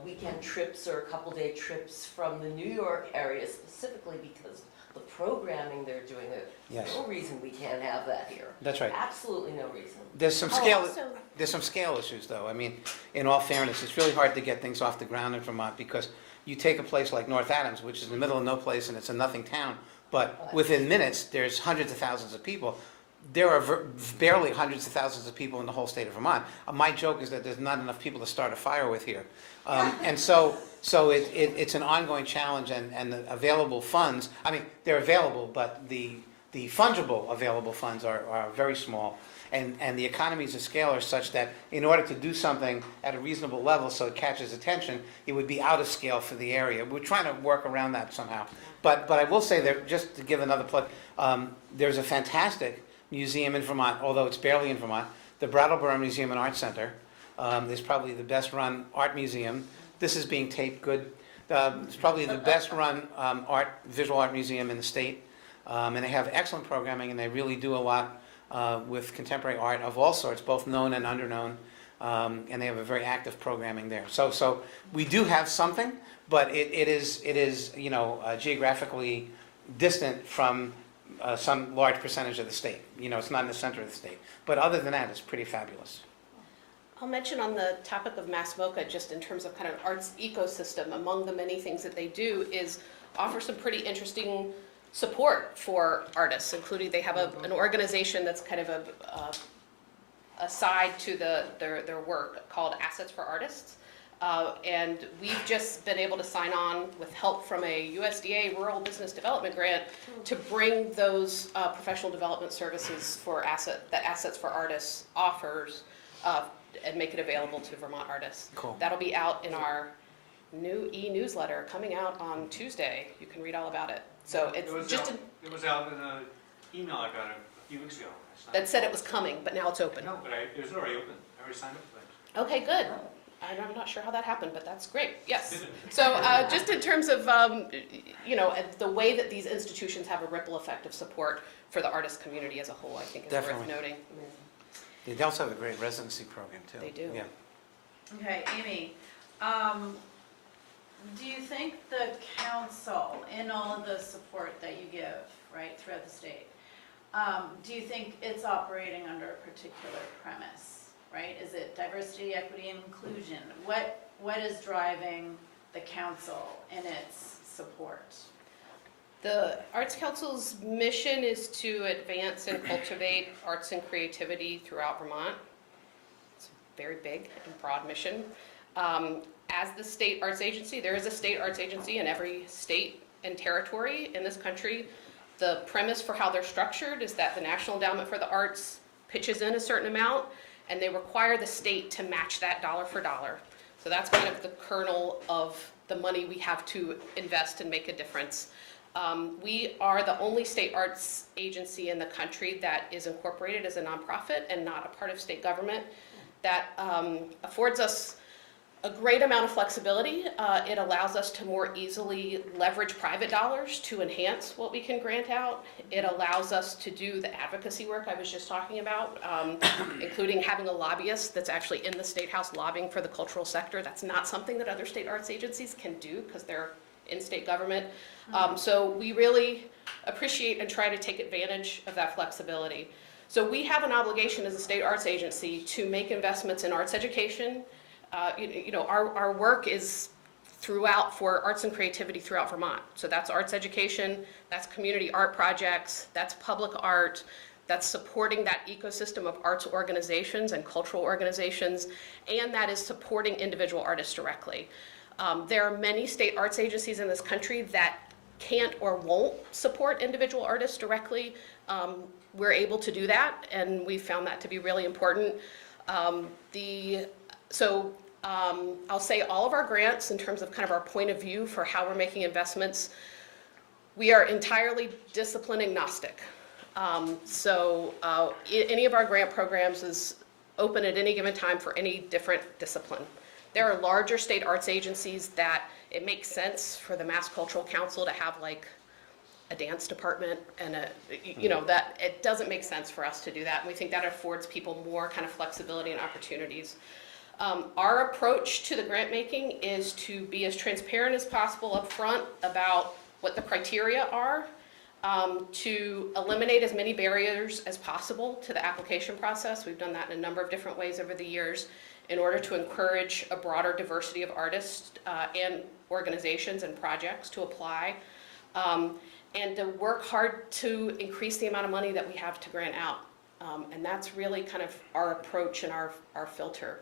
weekend trips or a couple-day trips from the New York area specifically because the programming they're doing. There's Yes. no reason we can't have that here. That's right. Absolutely no reason. There's some scale issues, though. I mean, in all fairness, it's really hard to get things off the ground in Vermont because you take a place like North Adams, which is in the middle of no place and it's a nothing town, but within minutes, there's hundreds of thousands of people. there are barely hundreds of thousands of people in the whole state of Vermont. My joke is that there's not enough people to start a fire with here. And so it's an ongoing challenge, and the available funds, I mean, they're available, but the fungible available funds are very small. And the economies of scale are such that in order to do something at a reasonable level so it catches attention, it would be out of scale for the area. We're trying to work around that somehow. But I will say that, just to give another plug, there's a fantastic museum in Vermont, although it's barely in Vermont, the Brattleboro Museum and Art Center. Is probably the best run art museum. This is being taped good. It's probably the best run visual art museum in the state. And they have excellent programming, and they really do a lot with contemporary art of all sorts, both known and underknown. And they have a very active programming there. So we do have something, but it is geographically distant from some large percentage of the state. It's not in the center of the state. But other than that, it's pretty fabulous. I'll mention on the topic of Mass MoCA, just in terms of kind of arts ecosystem, among the many things that they do is offer some pretty interesting support for artists, including they have an organization that's kind of a side to their work called Assets for Artists. And we've just been able to sign on with help from a USDA Rural Business Development grant to bring those professional development services that Assets for Artists offers and make it available to Vermont artists. Cool. That'll be out in our new e-newsletter coming out on Tuesday. You can read all about it. So it's It was out in an email I got a few weeks ago. that said it was coming, but now it's open. No, but it was already open. I already signed up for it. Okay, good. I'm not sure how that happened, but that's great. Yes. So just in terms of, the way that these institutions have a ripple effect of support for the artist community as a whole, I think is Definitely. worth noting. They also have a great residency program, too. They do. Yeah. Okay, Amy, do you think the council, in all of the support that you give, right, throughout the state, do you think it's operating under a particular premise, right? Is it diversity, equity, and inclusion? What is driving the council in its support? The Arts Council's mission is to advance and cultivate arts and creativity throughout Vermont. It's a very big and broad mission. As the state arts agency, there is a state arts agency in every state and territory in this country. The premise for how they're structured is that the National Endowment for the Arts pitches in a certain amount, and they require the state to match that dollar for dollar. So that's kind of the kernel of the money we have to invest and make a difference. We are the only state arts agency in the country that is incorporated as a nonprofit and not a part of state government. That affords us a great amount of flexibility. It allows us to more easily leverage private dollars to enhance what we can grant out. It allows us to do the advocacy work I was just talking about, including having a lobbyist that's actually in the State House lobbying for the cultural sector. That's not something that other state arts agencies can do because they're in state government. So we really appreciate and try to take advantage of that flexibility. So we have an obligation as a state arts agency to make investments in arts education. Our work is throughout for arts and creativity throughout Vermont. So that's arts education, that's community art projects, that's public art, that's supporting that ecosystem of arts organizations and cultural organizations, and that is supporting individual artists directly. There are many state arts agencies in this country that can't or won't support individual artists directly. We're able to do that, and we found that to be really important. I'll say all of our grants, in terms of kind of our point of view for how we're making investments, we are entirely discipline agnostic. Any of our grant programs is open at any given time for any different discipline. There are larger state arts agencies that it makes sense for the Mass Cultural Council to have like a dance department and that it doesn't make sense for us to do that. And we think that affords people more kind of flexibility and opportunities. Our approach to the grant making is to be as transparent as possible up front about what the criteria are, to eliminate as many barriers as possible to the application process. We've done that in a number of different ways over the years in order to encourage a broader diversity of artists and organizations and projects to apply, and to work hard to increase the amount of money that we have to grant out. And that's really kind of our approach and our filter.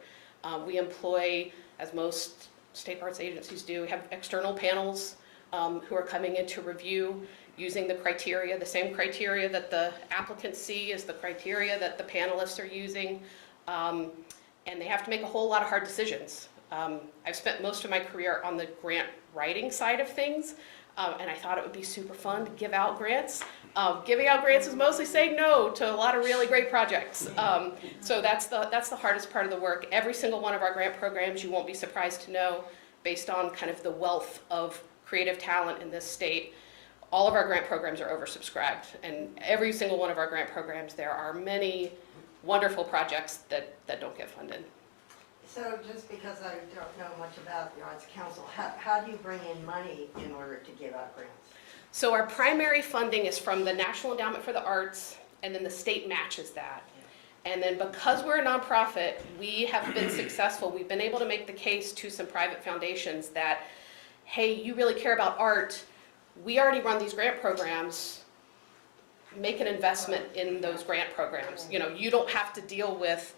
We employ, as most state arts agencies do, have external panels who are coming in to review using the criteria, the same criteria that the applicants see is the criteria that the panelists are using. And they have to make a whole lot of hard decisions. I've spent most of my career on the grant writing side of things, and I thought it would be super fun to give out grants. Giving out grants is mostly saying no to a lot of really great projects. So that's the hardest part of the work. Every single one of our grant programs, you won't be surprised to know, based on kind of the wealth of creative talent in this state, all of our grant programs are oversubscribed. And every single one of our grant programs, there are many wonderful projects that don't get funded. So just because I don't know much about the Arts Council, how do you bring in money in order to give out grants? So our primary funding is from the National Endowment for the Arts, and then the state matches that. And then because we're a nonprofit, we have been successful. We've been able to make the case to some private foundations that, hey, you really care about art. We already run these grant programs. Make an investment in those grant programs. You know, you don't have to deal with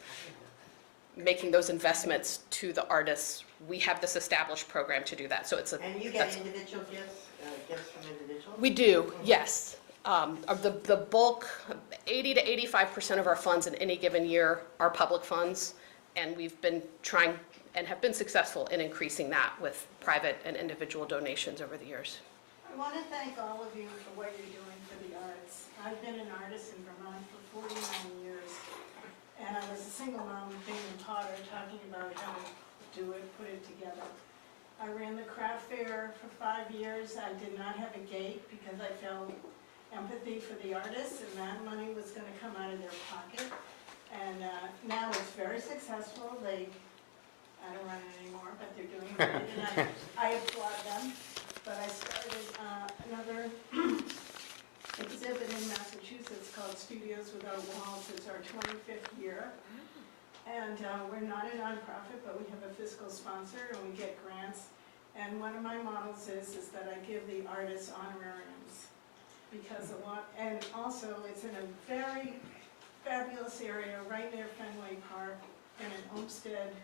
making those investments to the artists. We have this established program to do that. So it's a And you get individual gifts, gifts from individuals? We do, yes. Of the bulk, 80 to 85% of our funds in any given year are public funds, and we've been trying and have been successful in increasing that with private and individual donations over the years. I want to thank all of you for what you're doing for the arts. I've been an artist in Vermont for 49 years, and I was a single mom being a potter, talking about how to do it, put it together. I ran the craft fair for 5 years. I did not have a gate because I felt empathy for the artists, and that money was going to come out of their pocket. And now it's very successful. I don't run it anymore, but they're doing great, and I applaud them. But I started another exhibit in Massachusetts called Studios Without Walls. It's our 25th year. And we're not a nonprofit, but we have a fiscal sponsor and we get grants. And one of my models is that I give the artists honorariums. Because and also it's in a very fabulous area right near Fenway Park in an Olmsted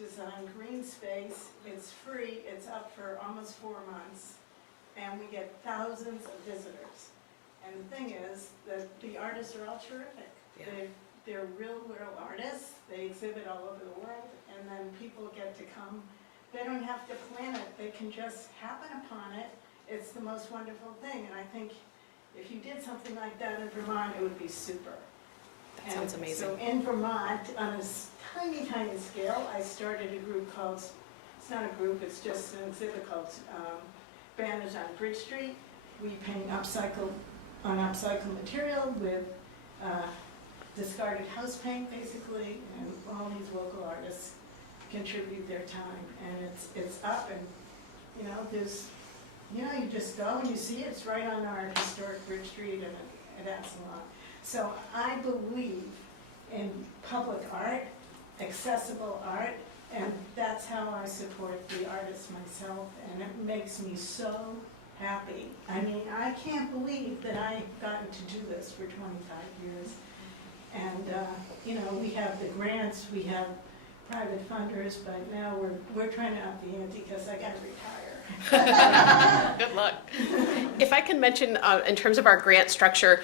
designed green space. It's free, it's up for almost 4 months, and we get thousands of visitors. And the thing is that the artists are all terrific. Yeah. They're real artists, they exhibit all over the world, and then people get to come. They don't have to plan it, they can just happen upon it. It's the most wonderful thing, and I think if you did something like that in Vermont, it would be super. That sounds amazing. So in Vermont, on a tiny, tiny scale, I started a group called, it's not a group, it's just an exhibit called Banners on Bridge Street. We paint upcycled material with discarded house paint, basically, and all these local artists contribute their time. And it's up, and you just go and you see it. It's right on our historic Bridge Street, and it adds a lot. So I believe in public art, accessible art, and that's how I support the artists myself, and it makes me so happy. I mean, I can't believe that I've gotten to do this for 25 years. And, we have the grants, we have private funders, but now we're trying to up the ante because I got to retire. Good luck. If I can mention, in terms of our grant structure,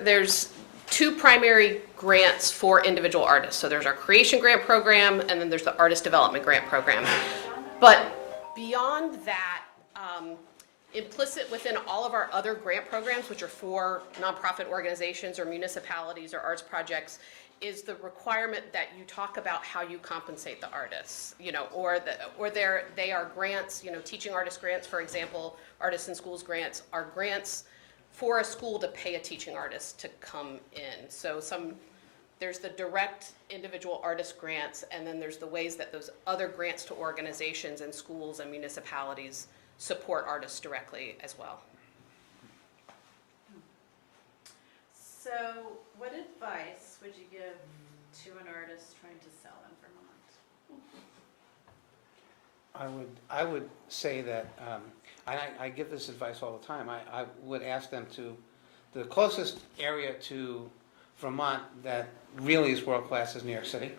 there's 2 primary grants for individual artists. So there's our creation grant program, and then there's the artist development grant program. But beyond that, implicit within all of our other grant programs, which are for nonprofit organizations or municipalities or arts projects, is the requirement that you talk about how you compensate the artists, they are grants, teaching artist grants, for example, artists in schools grants are grants for a school to pay a teaching artist to come in. So there's the direct individual artist grants, and then there's the ways that those other grants to organizations and schools and municipalities support artists directly as well. So what advice would you give to an artist trying to sell in Vermont? I would say that, and I give this advice all the time, I would ask them the closest area to Vermont that really is world-class is New York City.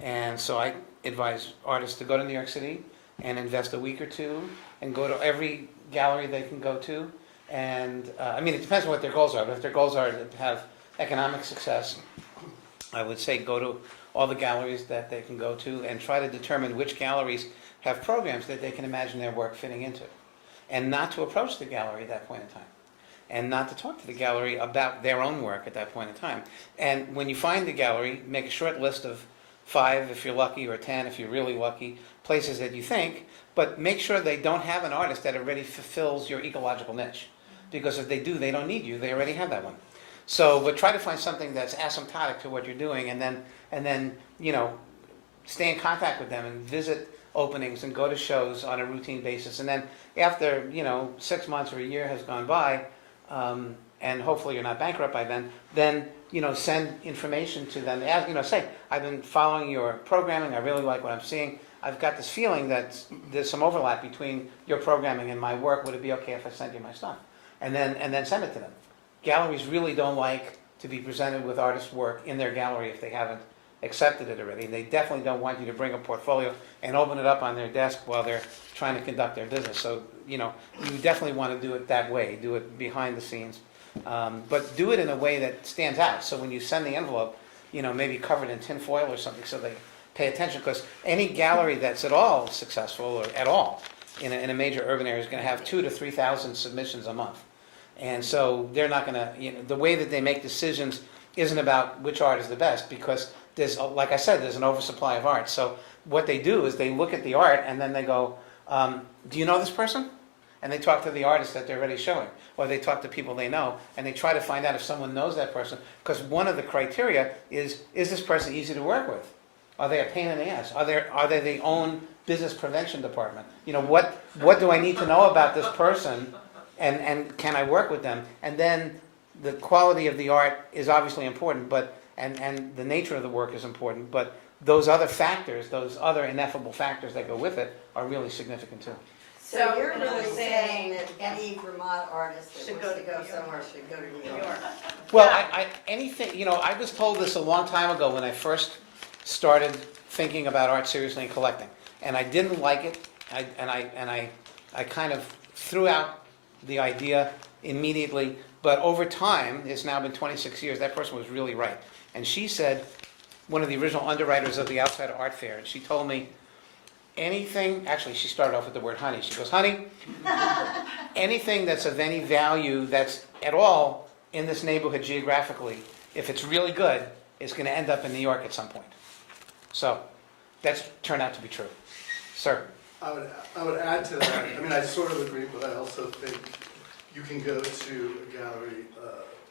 And so I advise artists to go to New York City and invest a week or two and go to every gallery they can go to. And, I mean, it depends on what their goals are, but if their goals are to have economic success, I would say go to all the galleries that they can go to and try to determine which galleries have programs that they can imagine their work fitting into. And not to approach the gallery at that point in time. And not to talk to the gallery about their own work at that point in time. And when you find the gallery, make a short list of 5 if you're lucky, or 10 if you're really lucky, places that you think, but make sure they don't have an artist that already fulfills your ecological niche. Because if they do, they don't need you, they already have that one. So, but try to find something that's asymptotic to what you're doing, and then stay in contact with them and visit openings and go to shows on a routine basis. And then after 6 months or a year has gone by, and hopefully you're not bankrupt by then send information to them. Say, I've been following your programming. I really like what I'm seeing. I've got this feeling that there's some overlap between your programming and my work. Would it be okay if I sent you my stuff? And then send it to them. Galleries really don't like to be presented with artists' work in their gallery if they haven't accepted it already. And they definitely don't want you to bring a portfolio and open it up on their desk while they're trying to conduct their business. So, you definitely want to do it that way. Do it behind the scenes. But do it in a way that stands out. So when you send the envelope, maybe covered in tin foil or something so they pay attention. Because any gallery that's at all successful, or at all, in a major urban area is going to have 2,000 to 3,000 submissions a month. And so they're not going to, the way that they make decisions isn't about which art is the best, because there's, like I said, there's an oversupply of art. So what they do is they look at the art and then they go, do you know this person? And they talk to the artist that they're already showing, or they talk to people they know, and they try to find out if someone knows that person, because one of the criteria is this person easy to work with? Are they a pain in the ass? Are they the own business prevention department? What do I need to know about this person, and can I work with them? And then the quality of the art is obviously important, but and the nature of the work is important, but those other factors, those other ineffable factors that go with it are really significant too. So you're really saying that any Vermont artist that Should wants go to to go New York. somewhere should go to New York? Well, I was told this a long time ago when I first started thinking about art seriously and collecting, and I didn't like it. I kind of threw out the idea immediately. But over time, it's now been 26 years. That person was really right, and she said, one of the original underwriters of the Outside Art Fair, and she told me, anything. Actually, she started off with the word honey. She goes, honey, anything that's of any value that's at all in this neighborhood geographically, if it's really good, it's going to end up in New York at some point. So that's turned out to be true. Sir? I would add to that. I mean, I sort of agree, but I also think you can go to a gallery,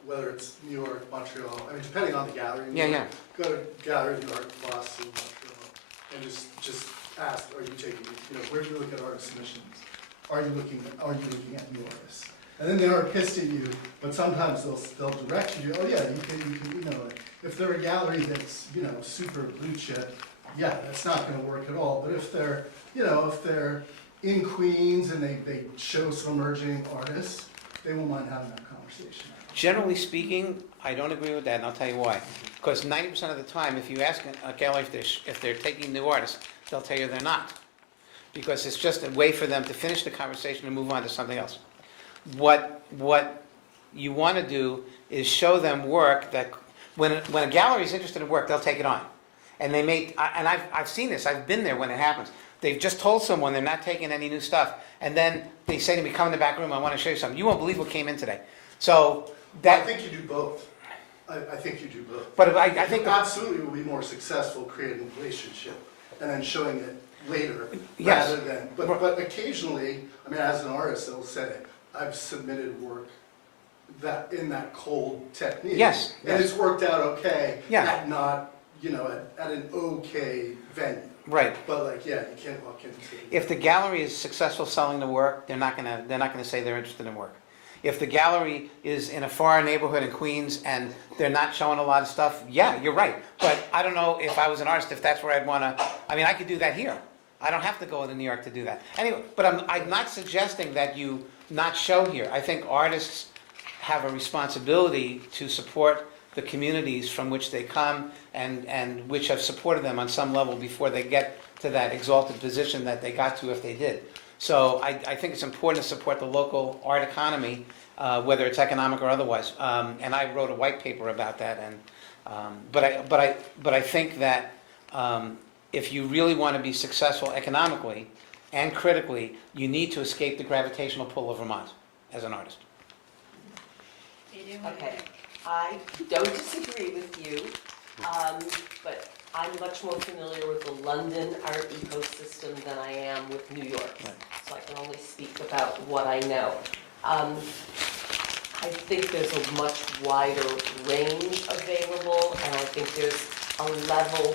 whether it's New York, Montreal, I mean, depending on the gallery. Yeah. Go to gallery New York, Boston, Montreal, and just ask, are you taking, where do you look at artist submissions? Are you looking at new artists? And then they aren't pissed at you, but sometimes they'll direct you. Oh yeah, you can, if they're a gallery that's, super blue chip, yeah, that's not going to work at all. But if they're, if they're in Queens and they show some emerging artists, they won't mind having that conversation. Generally speaking, I don't agree with that, and I'll tell you why. Because 90% of the time, if you ask a gallery if they're taking new artists, they'll tell you they're not. Because it's just a way for them to finish the conversation and move on to something else. What you want to do is show them work that, when a gallery is interested in work, they'll take it on. And I've seen this, I've been there when it happens. They've just told someone they're not taking any new stuff, and then they say to me, come in the back room, I want to show you something. You won't believe what came in today. So I think you do both. I think you do both. But I think you absolutely will be more successful creating a relationship and then showing it later, Yes. rather than. But occasionally, I mean, as an artist, they'll say, I've submitted work that in that cold technique. Yes, And yes. it's worked out okay. Yeah. At not, at an okay venue. Right. But you can't walk into. If the gallery is successful selling the work, they're not gonna say they're interested in work. If the gallery is in a far neighborhood in Queens and they're not showing a lot of stuff, yeah, you're right. But I don't know if I was an artist, if that's where I'd wanna, I could do that here. I don't have to go to New York to do that. Anyway, but I'm not suggesting that you not show here. I think artists have a responsibility to support the communities from which they come and which have supported them on some level before they get to that exalted position that they got to if they did. So I think it's important to support the local art economy, whether it's economic or otherwise. And I wrote a white paper about that. But I think that if you really want to be successful economically and critically, you need to escape the gravitational pull of Vermont as an artist. Okay, I don't disagree with you, but I'm much more familiar with the London art ecosystem than I am with New York. Right. So I can only speak about what I know. I think there's a much wider range available, and I think there's a level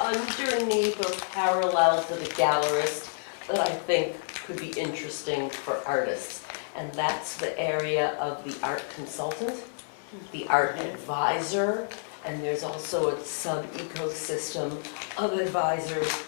underneath or parallel to the gallerist that I think could be interesting for artists. And that's the area of the art consultant, the art advisor, and there's also a sub-ecosystem of advisors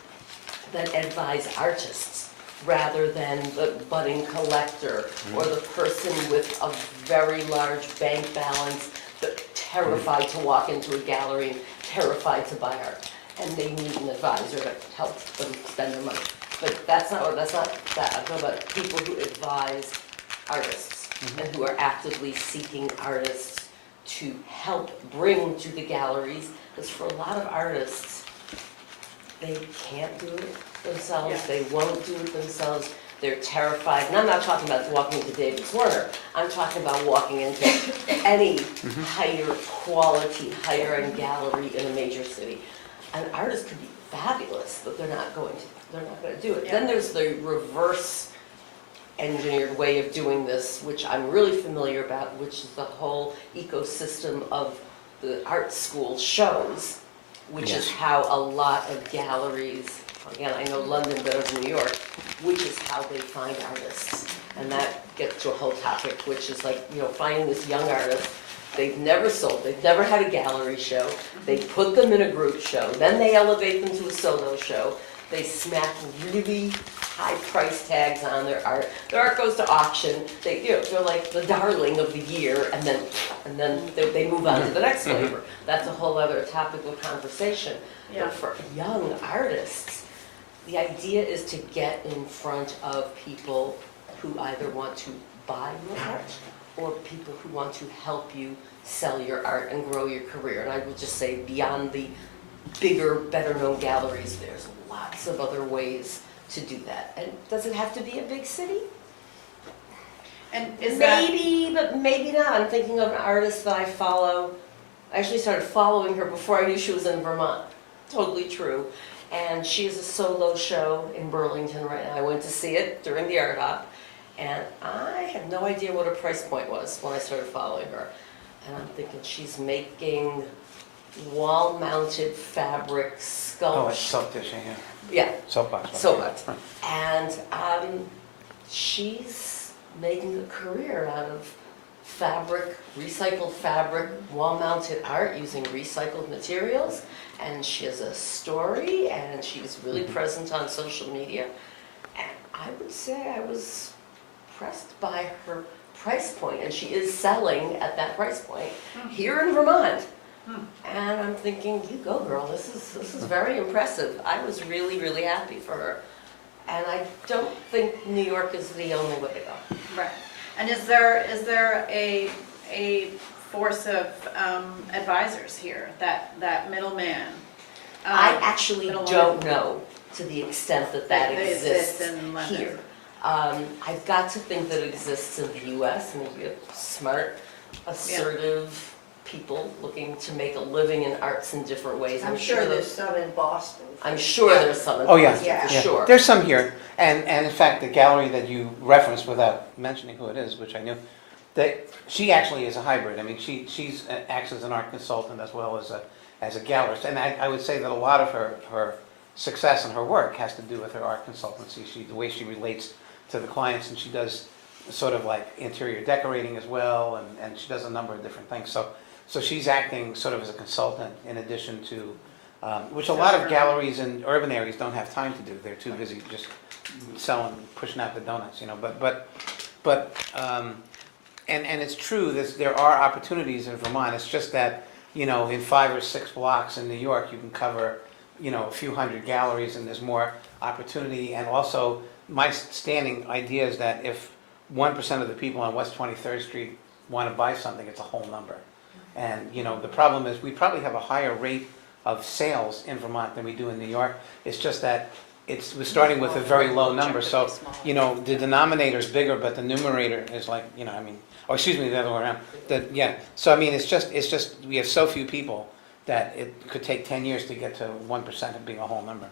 that advise artists rather than the budding collector or the person with a very large bank balance but terrified to walk into a gallery and terrified to buy art. And they need an advisor to help them spend their money. But that's not that. I'm talking about people who advise artists and who are actively seeking artists to help bring to the galleries, because for a lot of artists, they can't do it themselves, they won't do it themselves, they're terrified. And I'm not talking about walking into David's Warner, I'm talking about walking into any higher quality, higher end gallery in a major city. An artist could be fabulous, but they're not going to do it. Yeah. Then there's the reverse engineered way of doing this, which I'm really familiar about, which is the whole ecosystem of the art school shows, which is how a lot of galleries, again, I know London better than New York, which is how they find artists. And that gets to a whole topic, which is like, finding this young artist. They've never sold, they've never had a gallery show, they put them in a group show, then they elevate them to a solo show, they smack really high price tags on their art. Their art goes to auction, they're like the darling of the year, and then they move on to the next flavor. That's a whole other topic of conversation. Yeah. But for young artists, the idea is to get in front of people who either want to buy your art or people who want to help you sell your art and grow your career. And I would just say beyond the bigger, better known galleries, there's lots of other ways to do that. And does it have to be a big city? And is that, Maybe, but maybe not. I'm thinking of an artist that I follow. I actually started following her before I knew she was in Vermont. Totally true. And she has a solo show in Burlington right now. I went to see it during the art hop. And I had no idea what her price point was when I started following her. And I'm thinking she's making wall-mounted fabric sculpture. Oh, it's self-tishing, yeah. Yeah, Soapbox. so much. And she's making a career out of fabric, recycled fabric, wall-mounted art using recycled materials. And she has a story, and she's really present on social media. And I would say I was impressed by her price point, and she is selling at that price point here in Vermont. And I'm thinking, you go girl, this is very impressive. I was really, really happy for her. And I don't think New York is the only way to go. right, and is there a force of advisors here, that middleman? I actually middlewoman? don't know to the extent that They exists exist in London. here. I've got to think that it exists in the US, and we have smart, assertive people looking to make a living in arts in different ways. I'm sure there's some in Boston. I'm sure there's some in Oh, yeah. Boston, for Yeah. sure. There's some here, and in fact, the gallery that you referenced, without mentioning who it is, which I knew, that she actually is a hybrid. I mean, she's acts as an art consultant as well as a gallerist, and I would say that a lot of her success in her work has to do with her art consultancy. The way she relates to the clients, and she does sort of like interior decorating as well, and she does a number of different things. So she's acting sort of as a consultant in addition to, which a lot of galleries in urban areas don't have time to do. They're too busy just selling, pushing out the donuts, But and it's true, there are opportunities in Vermont, it's just that, in 5 or 6 blocks in New York, you can cover, a few hundred galleries, and there's more opportunity, and also, my standing idea is that if 1% of the people on West 23rd Street want to buy something, it's a whole number. And, the problem is, we probably have a higher rate of sales in Vermont than we do in New York. It's just that we're starting with a very low number, so, the denominator's bigger, but the numerator is like, or excuse me, the other way around. So I mean, it's just, we have so few people that it could take 10 years to get to 1% of being a whole number.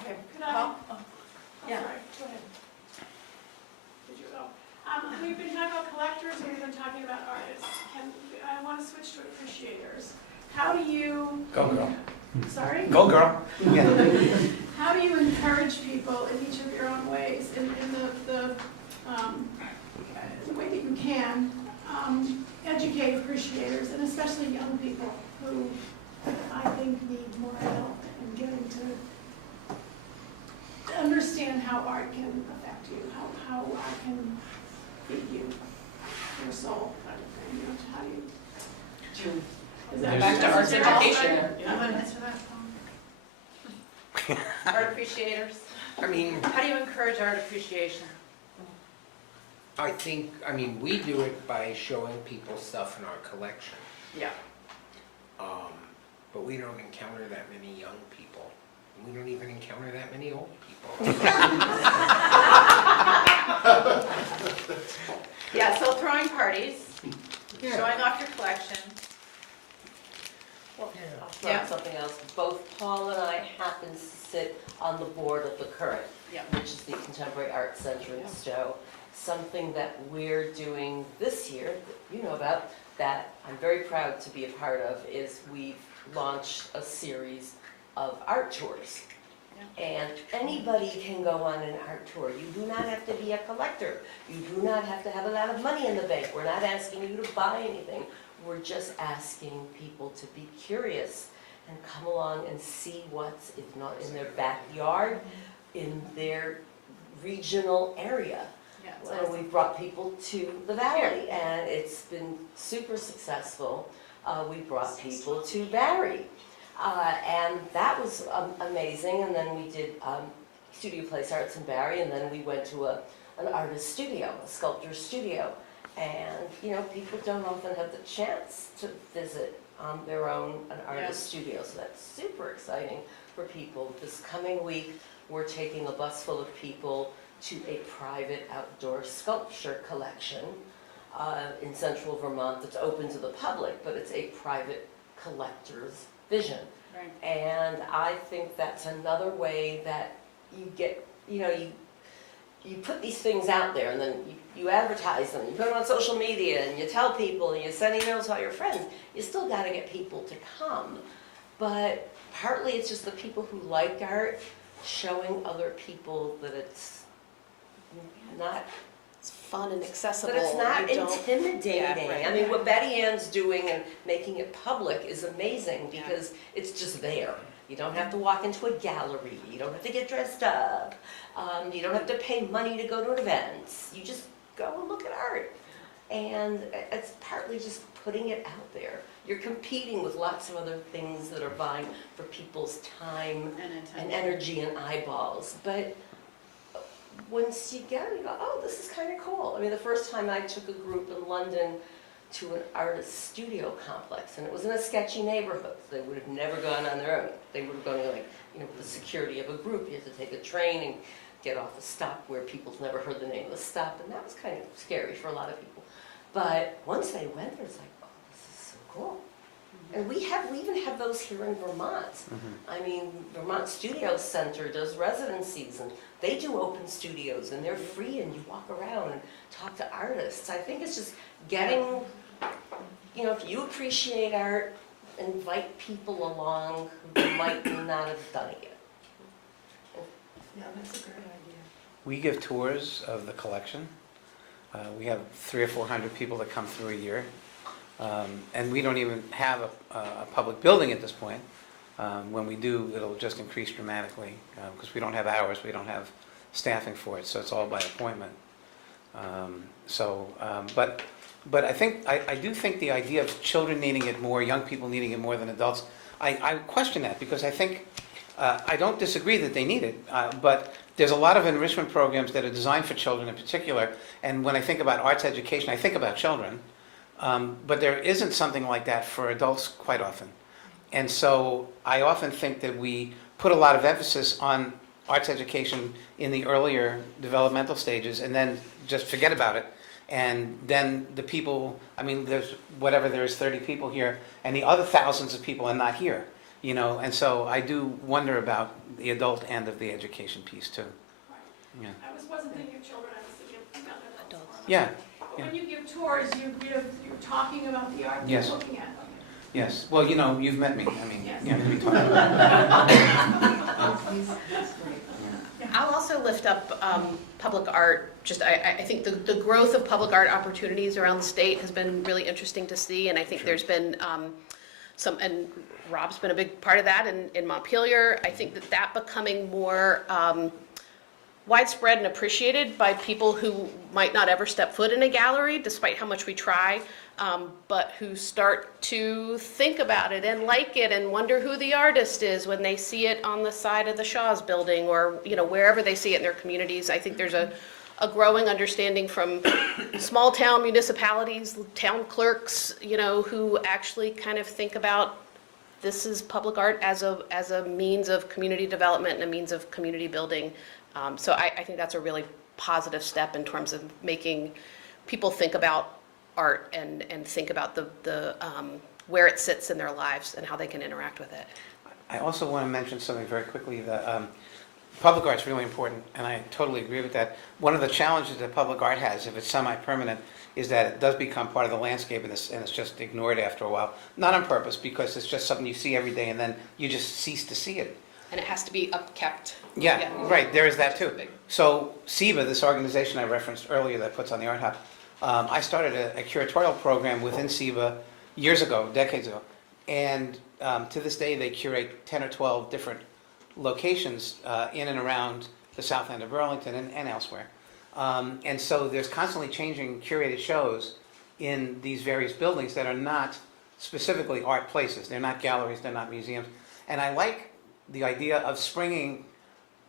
Okay. Could I? Paul? Oh, Yeah. sorry, go ahead. Did you go? We've been talking about collectors and we've been talking about artists. I want to switch to appreciators. How do you, Go girl. sorry? Go girl. Yeah. How do you encourage people in each of your own ways, in the way that you can, educate appreciators, and especially young people who I think need more help in getting to understand how art can affect you, how art can feed you, your soul, kind of thing. How do you? Is that Back to arts education. I'm going to answer that, Paul. Art appreciators. I mean, How do you encourage art appreciation? we do it by showing people stuff in our collection. Yeah. But we don't encounter that many young people. We don't even encounter that many old people. Yeah, so throwing parties, Yeah. showing off your collection. Well, I'll throw Yeah. out something else. Both Paul and I happen to sit on the board of the Current, Yeah. which is the Contemporary Art Center in Stowe. Something that we're doing this year, that you know about, that I'm very proud to be a part of, is we've launched a series of art tours. And anybody can go on an art tour. You do not have to be a collector. You do not have to have a lot of money in the bank. We're not asking you to buy anything. We're just asking people to be curious and come along and see what's, if not in their backyard, in their regional area. Yeah, it's And awesome. we've brought people to the valley, and it's been super successful. We brought people to Barry, and that was amazing. And then we did Studio Place Arts in Barry, and then we went to an artist studio, a sculptor studio. And, people don't often have the chance to visit their own an artist studio, so that's super exciting for people. This coming week, we're taking a bus full of people to a private outdoor sculpture collection in central Vermont that's open to the public, but it's a private collector's vision. Right. And I think that's another way that you get, you put these things out there, and then you advertise them, you put them on social media, and you tell people, and you send emails to all your friends. You still got to get people to come. But partly it's just the people who like art showing other people that it's not, It's fun and accessible. that it's not You don't- intimidating. Yeah, right. I mean, what Betty Ann's doing and making it public is amazing because it's just there. You don't have to walk into a gallery. You don't have to get dressed up. You don't have to pay money to go to an event. You just go and look at art. And it's partly just putting it out there. You're competing with lots of other things that are vying for people's time and energy and eyeballs. But once you get it, you go, oh, this is kind of cool. I mean, the first time I took a group in London to an artist studio complex, and it was in a sketchy neighborhood. They would have never gone on their own. They would have gone with the security of a group. You had to take a train and get off a stop where people's never heard the name of the stop, and that was kind of scary for a lot of people. But once they went there, it's like, oh, this is so cool. And we even have those here in Vermont. I mean, Vermont Studio Center does residencies, and they do open studios, and they're free, and you walk around and talk to artists. I think it's just getting, if you appreciate art, invite people along who might not have done it yet. Yeah, that's a great idea. We give tours of the collection. We have 300 or 400 people that come through a year. And we don't even have a public building at this point. When we do, it'll just increase dramatically because we don't have hours, we don't have staffing for it, so it's all by appointment. But I do think the idea of children needing it more, young people needing it more than adults, I question that, because I think, I don't disagree that they need it, but there's a lot of enrichment programs that are designed for children in particular, and when I think about arts education, I think about children, but there isn't something like that for adults quite often. And so I often think that we put a lot of emphasis on arts education in the earlier developmental stages and then just forget about it. And then the people, I mean, there's 30 people here, and the other thousands of people are not here, you know, and so I do wonder about the adult end of the education piece too. Yeah. Wasn't thinking of children, I was thinking about adults. Yeah. When you give tours, you're talking about the art that Yes. you're looking at. Yes, well, you know, you've met me, I mean, Yes. yeah, we talk about I'll also lift up public art. Just, I think the growth of public art opportunities around the state has been really interesting to see, and I think there's been some, and Rob's been a big part of that in Montpelier. I think that becoming more widespread and appreciated by people who might not ever step foot in a gallery, despite how much we try, but who start to think about it and like it and wonder who the artist is when they see it on the side of the Shaw's building, or, you know, wherever they see it in their communities. I think there's a growing understanding from small town municipalities, town clerks, you know, who actually kind of think about this is public art as a means of community development and a means of community building. So I think that's a really positive step in terms of making people think about art and think about the where it sits in their lives and how they can interact with it. I also want to mention something very quickly, that public art's really important, and I totally agree with that. One of the challenges that public art has, if it's semi-permanent, is that it does become part of the landscape, and it's just ignored after a while. Not on purpose, because it's just something you see every day, and then you just cease to see it. And it has to be upkept. Yeah, right, there is that too. So SEBA, this organization I referenced earlier that puts on the Art Hub, I started a curatorial program within SEBA years ago, decades ago, and to this day they curate 10 or 12 different locations in and around the south end of Burlington and elsewhere. And so there's constantly changing curated shows in these various buildings that are not specifically art places. They're not galleries, they're not museums. And I like the idea of springing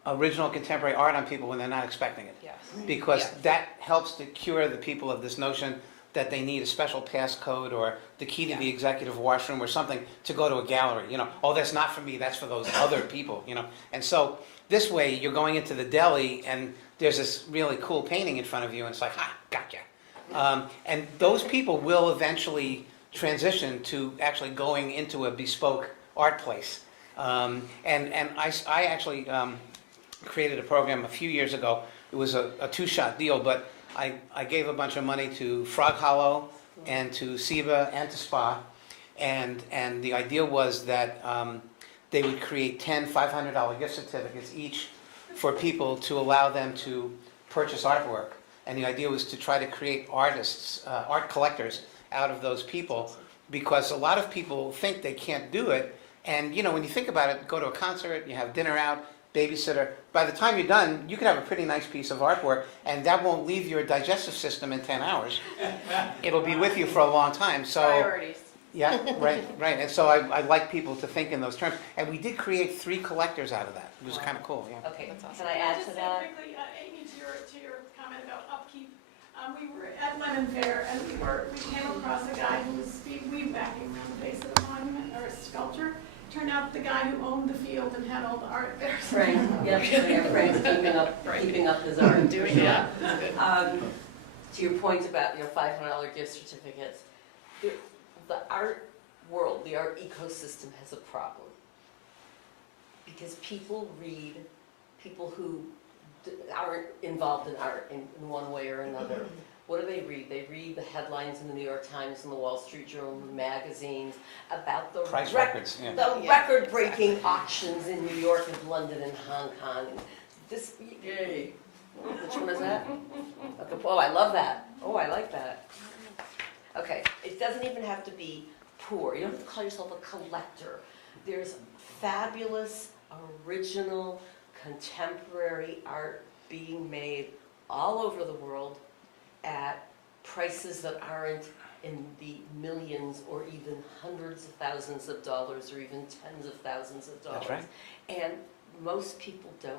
original contemporary art on people when they're not expecting it. Yes. Because that helps to cure the people of this notion that they need a special passcode or the key to the executive washroom or something to go to a gallery. You know, oh, that's not for me, that's for those other people, you know. And so this way you're going into the deli and there's this really cool painting in front of you and it's like, ha, gotcha. And those people will eventually transition to actually going into a bespoke art place. And I actually created a program a few years ago. It was a two-shot deal, but I gave a bunch of money to Frog Hollow and to SEBA and to SPA, and the idea was that they would create 10 $500 gift certificates each for people to allow them to purchase artwork. And the idea was to try to create artists, art collectors out of those people, because a lot of people think they can't do it. And you know, when you think about it, go to a concert, you have dinner out, babysitter, by the time you're done, you could have a pretty nice piece of artwork, and that won't leave your digestive system in 10 hours. It'll be with you for a long time, so. Priorities. Yeah, right. And so I like people to think in those terms. And we did create 3 collectors out of that. It was kind of cool, yeah. Okay, can I add to that? Just quickly, Amy, to your comment about upkeep, we were at Lemon Fair and we came across a guy who was weed whacking around the base of the monument, or a sculpture. Turned out the guy who owned the field and had all the art there. Frank, yeah, Frank's keeping up his art. Doing that. To your point about, $500 gift certificates, the art world, the art ecosystem has a problem. Because people who aren't involved in art in one way or another. What do they read? They read the headlines in the New York Times and the Wall Street Journal, magazines, about the Price records, yeah. the record-breaking auctions in New York and London and Hong Kong. This, yay. Which one is that? Okay, oh, I love that. Oh, I like that. Okay, it doesn't even have to be poor. You don't have to call yourself a collector. There's fabulous, original, contemporary art being made all over the world, at prices that aren't in the millions or even hundreds of thousands of dollars or even tens of thousands of dollars. That's right. And most people don't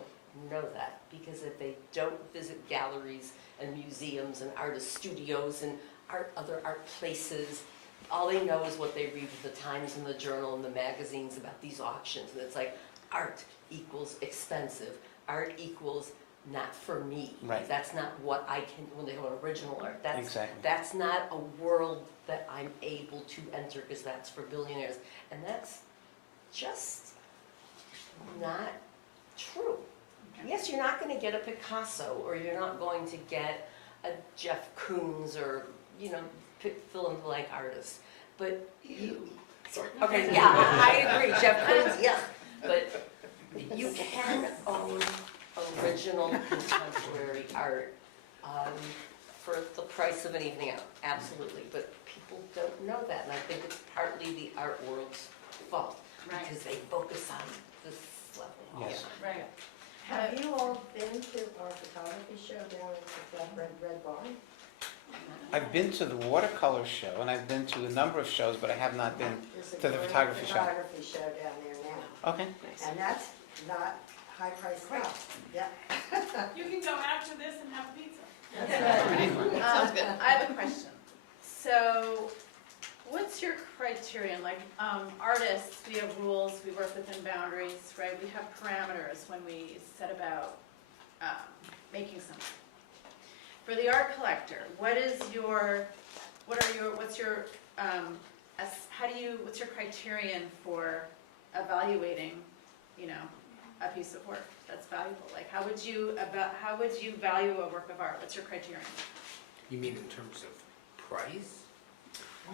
know that because if they don't visit galleries and museums and artist studios and other art places, all they know is what they read in the Times and the Journal and the magazines about these auctions. And it's like, art equals expensive. Art equals not for me. Right. That's not what I can, when they go to original art, Exactly. that's not a world that I'm able to enter because that's for billionaires. And that's just not true. Yes, you're not going to get a Picasso or you're not going to get a Jeff Koons or, you know, fill in the blank artists. But okay, yeah, I agree, Jeff Koons, yes. But you can own original contemporary art for the price of anything else, absolutely. But people don't know that, and I think it's partly the art world's fault because they focus on this level. Yes. Right. Have you all been to our photography show down at the Red Barn? I've been to the watercolor show, and I've been to a number of shows, but I have not been There's a to the great photography show. photography show down there now, Okay. and that's not high-priced stuff. Yeah. You can go after this and have pizza. Sounds good. I have a question. So, what's your criterion? Like, artists, we have rules, we work within boundaries, right? We have parameters when we set about making something. For the art collector, what's your criterion for evaluating, you know, a piece of work that's valuable? Like, how would you value a work of art? What's your criterion? You mean in terms of price?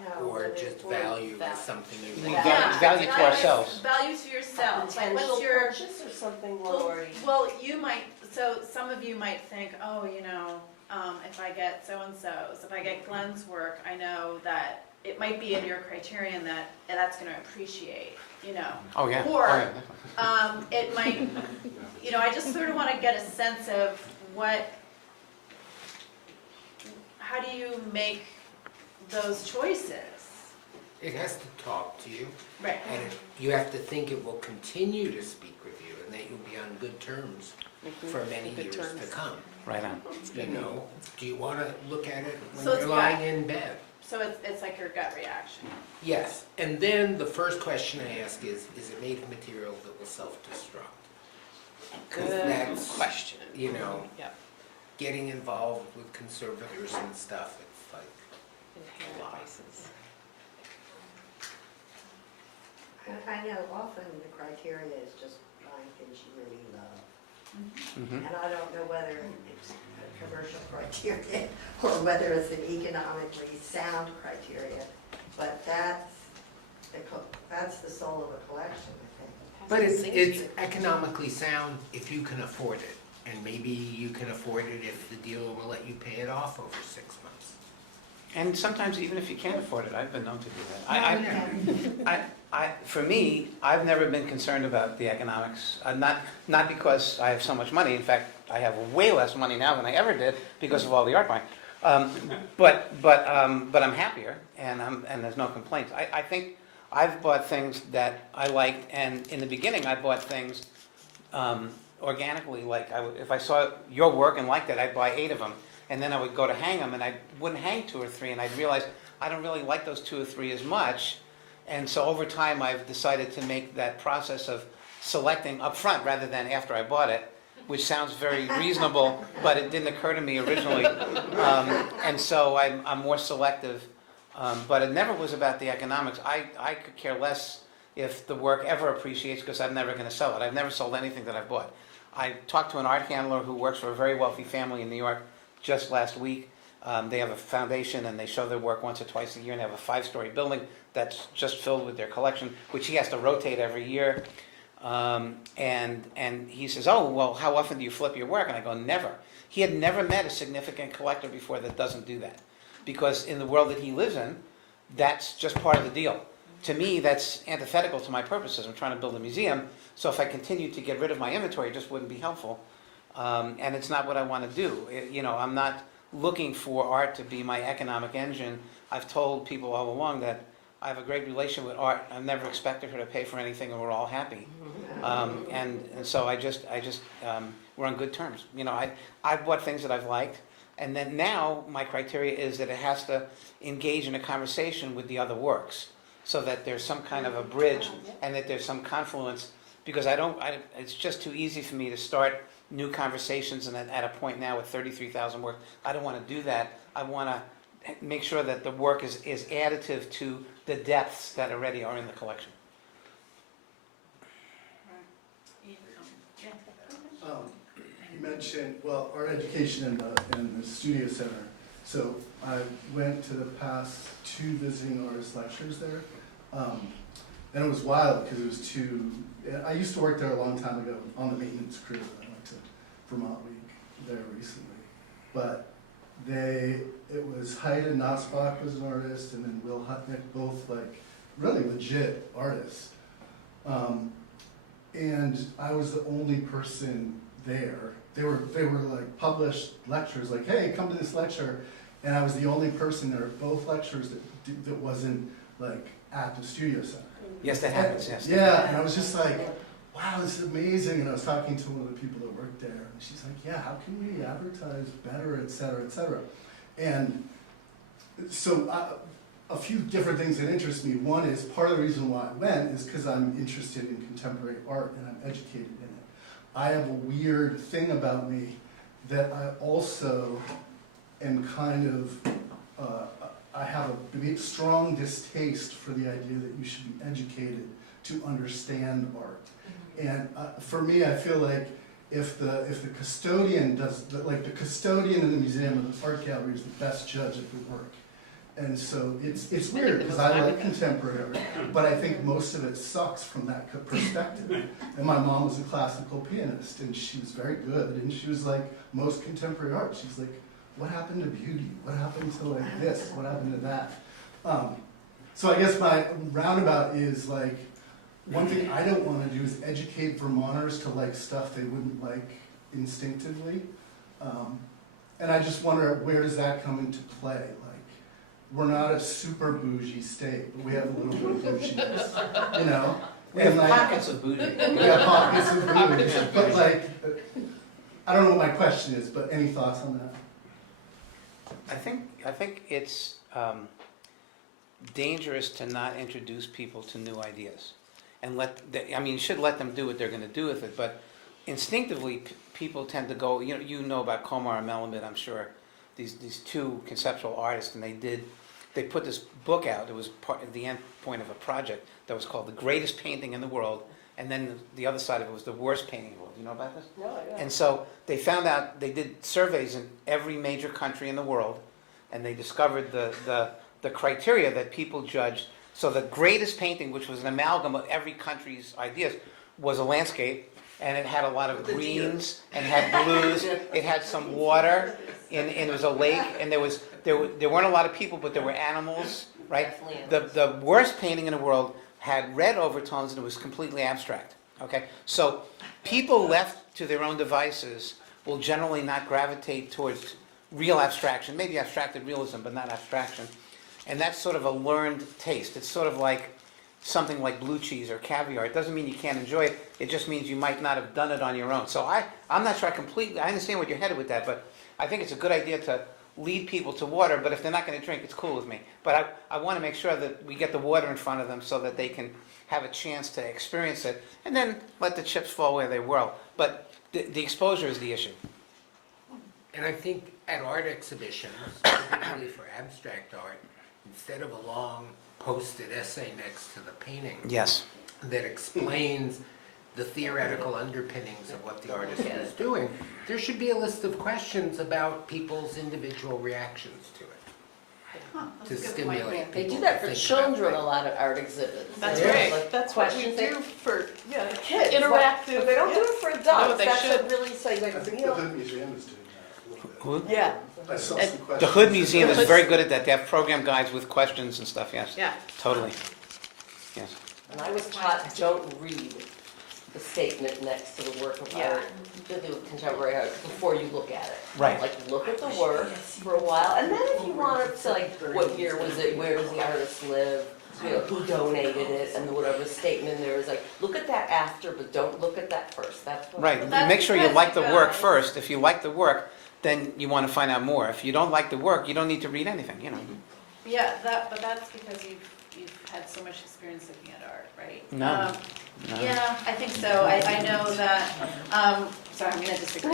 No, Or but just it- value value. as something you We want? value to ourselves. Value to yourself. Like, Potential what's your purchase or something lower? Well, you might, so some of you might think, oh, you know, if I get so-and-so's, if I get Glenn's work, I know that it might be in your criterion that that's gonna appreciate, you know. Oh, yeah. Or, Oh, yeah, definitely. It might, you know, I just sort of wanna get a sense of how do you make those choices? It has to talk to you, Right. and you have to think it will continue to speak with you, and that you'll be on good terms for many Good years terms. to come. Right on. You know, do you want to look at it when So it's you're lying gut. in bed? So it's like your gut reaction. Yes, and then the first question I ask is it made of material that will self-destruct? 'Cause Good that's, question. you know, Yep. getting involved with conservators and stuff, it's like, Inherent vices. I know often the criteria is just buying things you really love. Mhm. And I don't know whether it's a commercial criteria or whether it's an economically sound criteria, but that's the soul of a collection, I think. but it's economically sound if you can afford it. And maybe you can afford it if the dealer will let you pay it off over 6 months. And sometimes even if you can't afford it, I've been known to do that. For me, I've never been concerned about the economics. Not because I have so much money. In fact, I have way less money now than I ever did because of all the art buying. But I'm happier, and there's no complaints. I think I've bought things that I liked, and in the beginning, I bought things organically. Like if I saw your work and liked it, I'd buy 8 of them, and then I would go to hang them, and I wouldn't hang 2 or 3, and I'd realize I don't really like those 2 or 3 as much. And so over time, I've decided to make that process of selecting up front rather than after I bought it, which sounds very reasonable, but it didn't occur to me originally. And so I'm more selective. But it never was about the economics. I could care less if the work ever appreciates because I'm never going to sell it. I've never sold anything that I've bought. I talked to an art handler who works for a very wealthy family in New York just last week. They have a foundation and they show their work once or twice a year, and they have a 5-story building that's just filled with their collection, which he has to rotate every year. And he says, oh, well, how often do you flip your work? And I go, never. He had never met a significant collector before that doesn't do that. Because in the world that he lives in, that's just part of the deal. To me, that's antithetical to my purposes. I'm trying to build a museum, so if I continue to get rid of my inventory, it just wouldn't be helpful. And it's not what I want to do. I'm not looking for art to be my economic engine. I've told people all along that I have a great relation with art. I've never expected her to pay for anything, and we're all happy. And so we're on good terms. You know, I've bought things that I've liked, and then now my criteria is that it has to engage in a conversation with the other works, so that there's some kind of a bridge and that there's some confluence, because it's just too easy for me to start new conversations, and at a point now with 33,000 works, I don't want to do that. I want to make sure that the work is additive to the depths that already are in the collection. You mentioned, well, art education in the studio center. So I went to the past 2 visiting artist lectures there. And it was wild because it was I used to work there a long time ago on the maintenance crew. I went to Vermont Week there recently. But it was Haida Nasbach was an artist, and then Will Hutnick, both like really legit artists. And I was the only person there. They were like published lectures, like, hey, come to this lecture. And I was the only person there at both lectures that wasn't like at the studio center. Yes, that happens, yes. Yeah, and I was just like, wow, this is amazing. And I was talking to one of the people that worked there, and she's like, yeah, how can we advertise better, et cetera, et cetera. And so a few different things that interest me. One is, part of the reason why I went is because I'm interested in contemporary art and I'm educated in it. I have a weird thing about me that I also am kind of, I have a strong distaste for the idea that you should be educated to understand art. And for me, I feel like if the custodian the custodian in the museum or the art gallery is the best judge of the work. And so it's weird because I like contemporary art, but I think most of it sucks from that perspective. And my mom was a classical pianist, and she was very good, and she was like, most contemporary art, she's like, what happened to beauty? What happened to like this? What happened to that? So I guess my roundabout is like, one thing I don't want to do is educate Vermonters to like stuff they wouldn't like instinctively. And I just wonder, where does that come into play? Like, we're not a super bougie state, but we have a little bit of bouginess, you know? We have like, pockets of booty. We have pockets of bougie, but like, I don't know what my question is, but any thoughts on that? I think it's dangerous to not introduce people to new ideas, and you should let them do what they're going to do with it. But instinctively, people tend to go. You know about Komar and Melamed, I'm sure. These 2 conceptual artists, and they put this book out. It was the end point of a project that was called "The Greatest Painting in the World," and then the other side of it was "The Worst Painting in the World." You know about this? No, I don't. And so they found out, they did surveys in every major country in the world, and they discovered the criteria that people judged. So the greatest painting, which was an amalgam of every country's ideas, was a landscape, and it had a lot of greens, and had blues, it had some water, and it was a lake, and there weren't a lot of people, but there were animals, right? The worst painting in the world had red overtones, and it was completely abstract, okay? So people left to their own devices will generally not gravitate towards real abstraction, maybe abstracted realism, but not abstraction. And that's sort of a learned taste. It's sort of like something like blue cheese or caviar. It doesn't mean you can't enjoy it. It just means you might not have done it on your own. So I'm not sure I understand what you're headed with that, but I think it's a good idea to lead people to water, but if they're not going to drink, it's cool with me. But I want to make sure that we get the water in front of them so that they can have a chance to experience it, and then let the chips fall where they will. But the exposure is the issue. And I think at art exhibitions, particularly for abstract art, instead of a long posted essay next to the painting Yes. that explains the theoretical underpinnings of what the artist is doing, there should be a list of questions about people's individual reactions to it, to stimulate They people do that to for think children, a about lot of art exhibits. That's They have, right. like, That's what we questions do for the kids. interactive. But they don't do it for adults. they That's should. what really say, I like, think you the know. Hood Museum is doing that a little bit. Who? Yeah. I saw And some questions. The Hood Museum is very good at that. They have program guides with questions and stuff, yes. Yeah. Totally. Yes. And I was taught, don't read. the statement next to the work of Yeah. art, to the contemporary art, before you look at it. Right. Like, look at the work for a while, and then if you want to, like, what year was it, where does the artist live, you know, who donated it, and whatever statement there is, like, look at that after, but don't look at that first, that's what. Right, Well, that's make sure you because like you the work guys- first. If you like the work, then you want to find out more. If you don't like the work, you don't need to read anything, you know. Yeah, but that's because you've had so much experience looking at art, right? No, no. Yeah, I think so. I know that, sorry, I'm gonna disagree.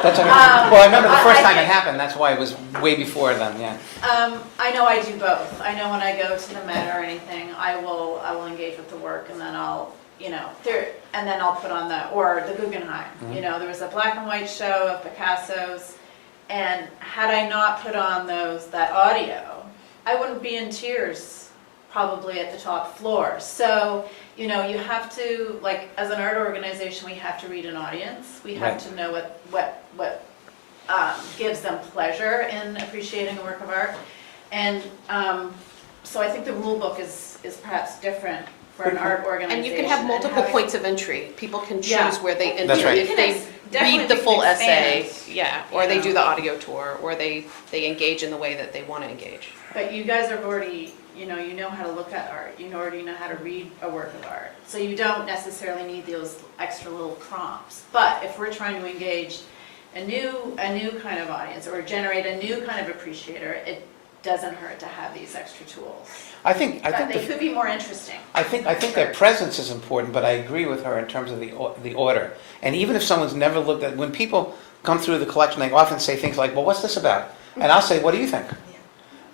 That's okay. Well, I remember the first I time it think- happened, that's why it was way before then, yeah. I know I do both. I know when I go to the Met or anything, I will engage with the work and then I'll, you know, and then I'll put on or the Guggenheim. You know, there was a black and white show of Picasso's, and had I not put on that audio, I wouldn't be in tears probably at the top floor. So, you know, you have to, like, as an art organization, we have to read an audience. We have Right. to know what gives them pleasure in appreciating a work of art. And so I think the rule book is perhaps different for an art organization. And you can have multiple having- points of entry. People can Yeah. choose where they That's enter. right. If You they can definitely read the we full can essay, expand, yeah, or you they know. do the audio tour, or they engage in the way that they want to engage. But you guys have already, you know how to look at art, you already know how to read a work of art. So you don't necessarily need those extra little prompts. But if we're trying to engage a new kind of audience or generate a new kind of appreciator, it doesn't hurt to have these extra tools. I think But they the could be more interesting. I think their presence is important, but I agree with her in terms of the order. And even if someone's never looked at, when people come through the collection, they often say things like, "Well, what's this about?" And I'll say, "What do you think?"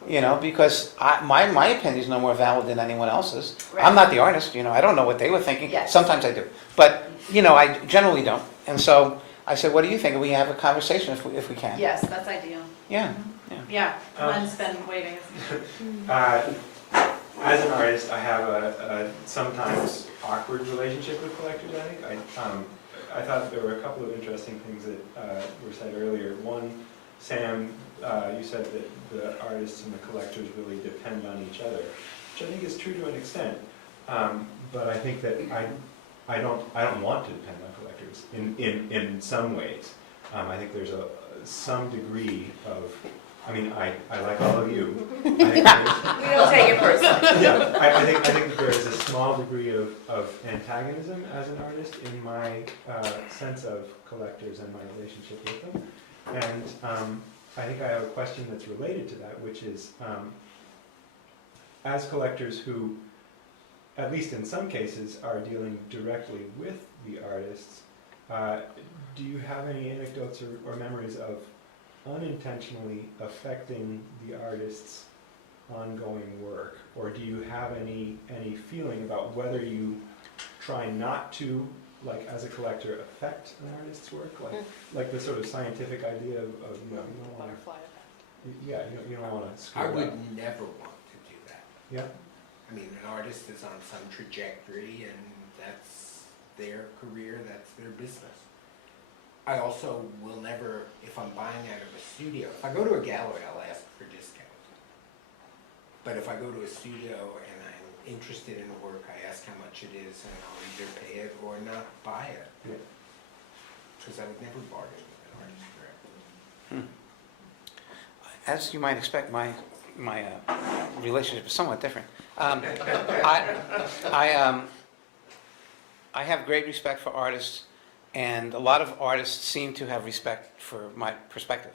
You know, because my opinion is no more valid than anyone else's. I'm not the artist, you know, I don't know what they were thinking. Yes. Sometimes I do, but you know, I generally don't. And so I said, "What do you think?" And we have a conversation if we can. Yes, that's ideal. Yeah. Yeah, Glenn's been waiting. As an artist, I have a sometimes awkward relationship with collectors, I think. I thought there were a couple of interesting things that were said earlier. One, Sam, you said that the artists and the collectors really depend on each other, which I think is true to an extent. But I think that I don't want to depend on collectors in some ways. I think there's some degree of, I mean, I like all of you. I think We don't take it personally. yeah, I think that there is a small degree of antagonism as an artist in my sense of collectors and my relationship with them. And I think I have a question that's related to that, which is, as collectors who, at least in some cases, are dealing directly with the artists, do you have any anecdotes or memories of unintentionally affecting the artist's ongoing work? Or do you have any feeling about whether you try not to, like as a collector, affect an artist's work? Like the sort of scientific idea of you know, you don't want Butterfly effect. to, yeah, you don't want to screw I it would up. never want to do that. Yeah, I mean, an artist is on some trajectory and that's their career, that's their business. I also will never, if I'm buying out of a studio, if I go to a gallery, I'll ask for discounts. But if I go to a studio and I'm interested in the work, I ask how much it is and I'll either pay it or not buy it. Yeah. Because I would never bargain with an artist directly. As you might expect, my relationship is somewhat different. I have great respect for artists, and a lot of artists seem to have respect for my perspective.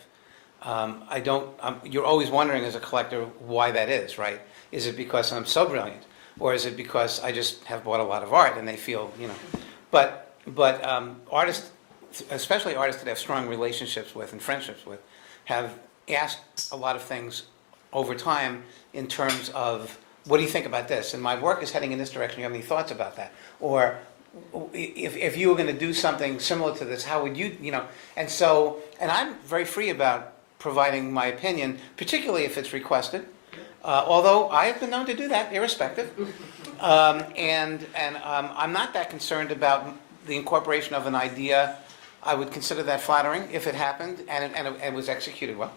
I don't. You're always wondering as a collector why that is, right? Is it because I'm so brilliant, or is it because I just have bought a lot of art and they feel, you know? But artists, especially artists that have strong relationships with and friendships with, have asked a lot of things over time in terms of, what do you think about this? And my work is heading in this direction. You have any thoughts about that? Or if you were going to do something similar to this, how would you, you know? And so, and I'm very free about providing my opinion, particularly if it's requested. Although I have been known to do that, irrespective. I'm not that concerned about the incorporation of an idea. I would consider that flattering if it happened and it was executed well.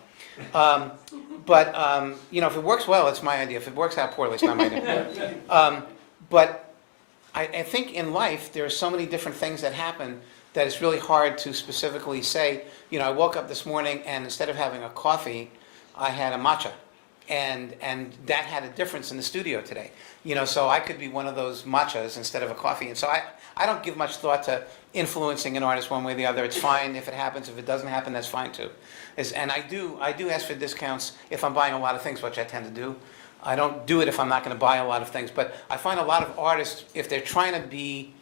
You know, if it works well, it's my idea. If it works out poorly, it's not my idea. But I think in life, there are so many different things that happen that it's really hard to specifically say, you know, I woke up this morning and instead of having a coffee, I had a matcha. And that had a difference in the studio today. You know, so I could be one of those matchas instead of a coffee. And so I don't give much thought to influencing an artist one way or the other. It's fine if it happens. If it doesn't happen, that's fine too. And I do ask for discounts if I'm buying a lot of things, which I tend to do. I don't do it if I'm not going to buy a lot of things. But I find a lot of artists, if they're trying to be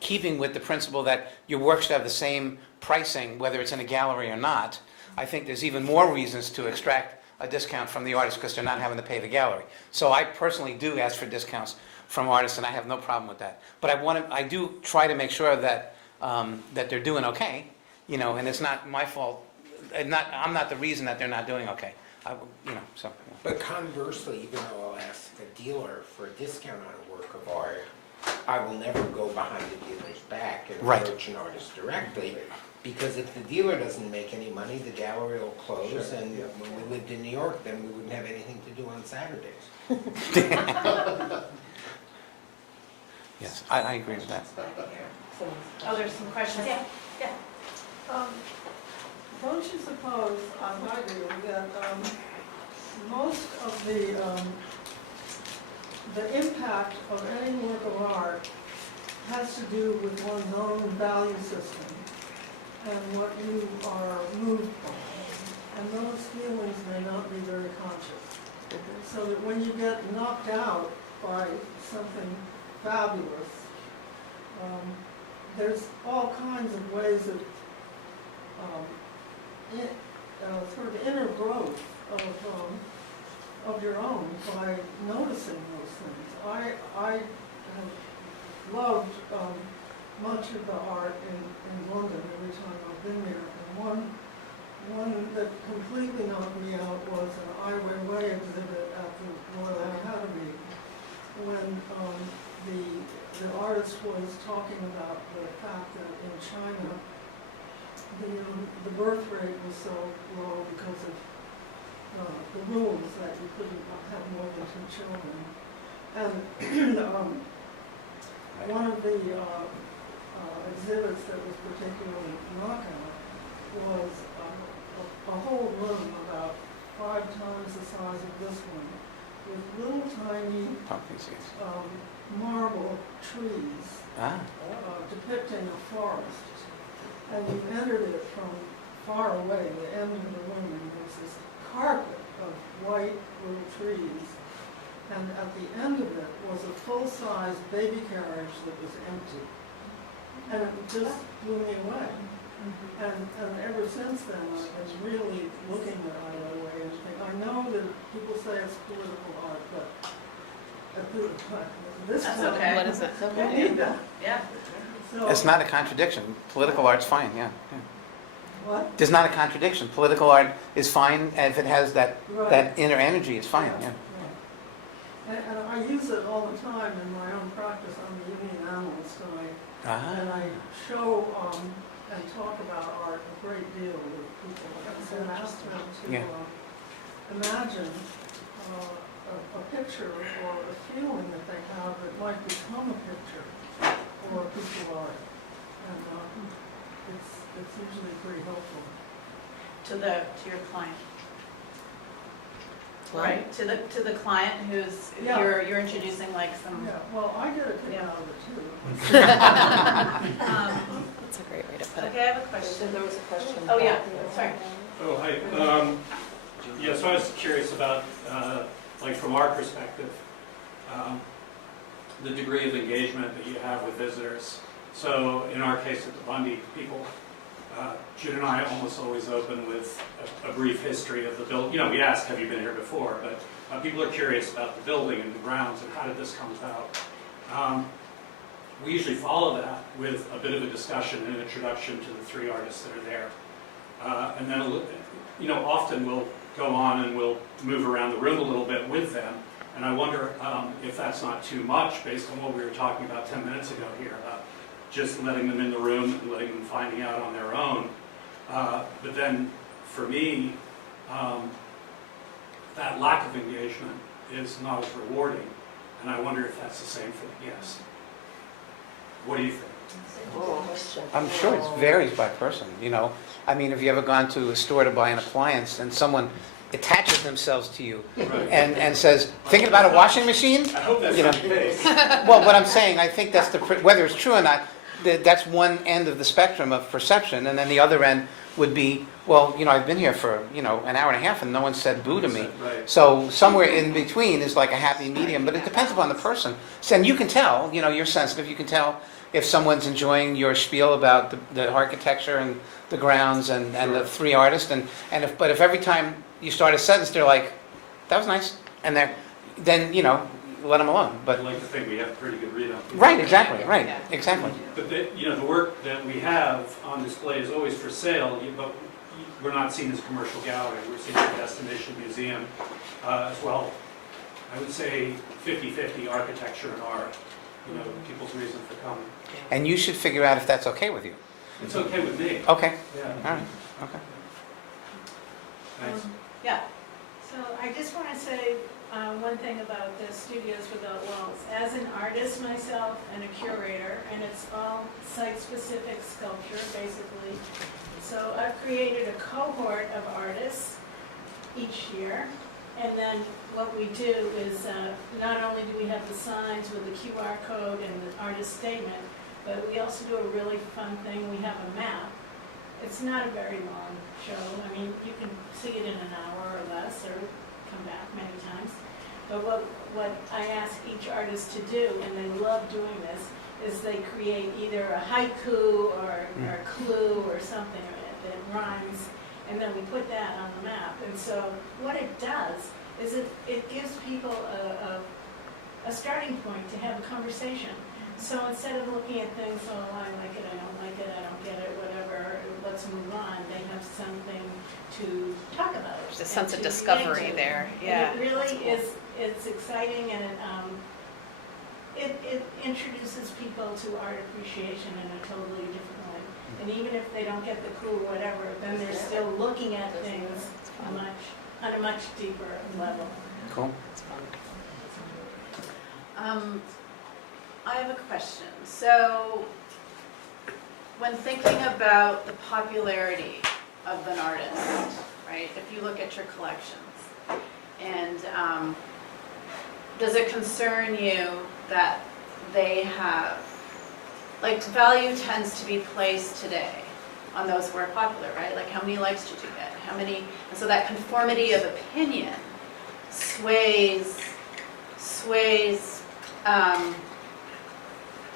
keeping with the principle that your work should have the same pricing, whether it's in a gallery or not, I think there's even more reasons to extract a discount from the artist because they're not having to pay the gallery. So I personally do ask for discounts from artists, and I have no problem with that. But I do try to make sure that that they're doing okay, you know, and it's not my fault. I'm not the reason that they're not doing okay. You know, so. Yeah. But conversely, even though I'll ask a dealer for a discount on a work of art, I will never go behind the dealer's back and Right. approach an artist directly. Because if the dealer doesn't make any money, the gallery will close, Sure, and yeah. when we lived in New York, then we wouldn't have anything to do on Saturdays. Yes, I agree with that. Oh, there's some questions. Yeah. Don't you suppose, I do, that most of the impact of any work of art has to do with one's own value system and what you are moved by. And those feelings may not be very conscious. So that when you get knocked out by something fabulous, there's all kinds of ways of sort of inner growth of your own by noticing those things. I have loved much of the art in London every time I've been there. And one that completely knocked me out was an Ai Weiwei exhibit at the Royal Academy when the artist was talking about the fact that in China the birth rate was so low because of the rules that you couldn't have more than 2 children. And one of the exhibits that was particularly knockout was a whole room about 5 times the size of this one with little tiny marble trees depicting a forest. And you entered it from far away, the end of the room, and there's this carpet of white little trees. And at the end of it was a full-size baby carriage that was empty. And it just blew me away. And ever since then, I've been really looking at Ai Weiwei and think, I know that people say it's political art, but this That's time, okay. What is it? we need that. Yeah. So, It's not a contradiction. Political art's fine, yeah. what? There's not a contradiction. Political art is fine, and if it has that inner energy, it's fine, yeah. And I use it all the time in my own practice. I'm the Indian analyst, and I show and talk about art a great deal with people. And I ask them to imagine a picture or a feeling that they have that might become a picture or a piece of art. And it's usually pretty helpful. To your client. Right, to the client who's, Yeah. you're introducing like some, Yeah, well, I get a kick out of it too. That's a great way to put it. okay, I have a question. There was a question. Oh, yeah, sorry. Oh, hi. Yeah, so I was curious about, like from our perspective, the degree of engagement that you have with visitors. So in our case at the Bundy, people, Jude and I almost always open with a brief history of the building. You know, we ask, have you been here before? But people are curious about the building and the grounds and how did this come about. We usually follow that with a bit of a discussion and introduction to the 3 artists that are there. And then, you know, often we'll go on and we'll move around the room a little bit with them. And I wonder if that's not too much based on what we were talking about 10 minutes ago here about just letting them in the room and letting them finding out on their own. But then for me, that lack of engagement is not as rewarding And I wonder if that's the same for the guest. What do you think? I'm sure it varies by person, you know. I mean, have you ever gone to a store to buy an appliance and someone attaches themselves to you and says, thinking about a washing machine? I hope that's You know. not the case. Well, what I'm saying, I think that's whether it's true or not, that's one end of the spectrum of perception, and then the other end would be, well, you know, I've been here for, you know, an hour and a half and no one said boo to me. Right. So somewhere in between is like a happy medium, but it depends upon the person. So, and you can tell, you know, you're sensitive, you can tell if someone's enjoying your spiel about the architecture and the grounds and the three artists, but if every time you start a sentence, they're like, that was nice, and then, you know, let them alone. But I'd like to think we have a pretty good read on people. right, exactly, right, exactly. But you know, the work that we have on display is always for sale, but we're not seen as a commercial gallery. We're seen as a destination museum as well. I would say 50-50 architecture and art, you know, people's reason for coming. And you should figure out if that's okay with you. It's okay with me. Okay, Yeah. all right, okay. Thanks. Yeah. So I just want to say one thing about the Studios Without Walls. As an artist myself and a curator, and it's all site-specific sculpture, basically. So I've created a cohort of artists each year. And then what we do is, not only do we have the signs with the QR code and the artist statement, but we also do a really fun thing. We have a map. It's not a very long show. I mean, you can see it in an hour or less, or come back many times. But what I ask each artist to do, and they love doing this, is they create either a haiku or a clue or something that rhymes, and then we put that on the map. And so what it does is it gives people a starting point to have a conversation. So instead of looking at things, oh, I like it, I don't like it, I don't get it, whatever, let's move on, they have something to talk about. There's a sense of and to discovery engage with. there, And yeah. it really is, it's exciting, and it introduces people to art appreciation in a totally different way. And even if they don't get the clue or whatever, then they're still looking at things on a much deeper level. Cool. I have a question. So, when thinking about the popularity of an artist, right, if you look at your collections, and does it concern you that they have, like, value tends to be placed today on those who are popular, right? Like, how many likes did you get? How many, and so that conformity of opinion sways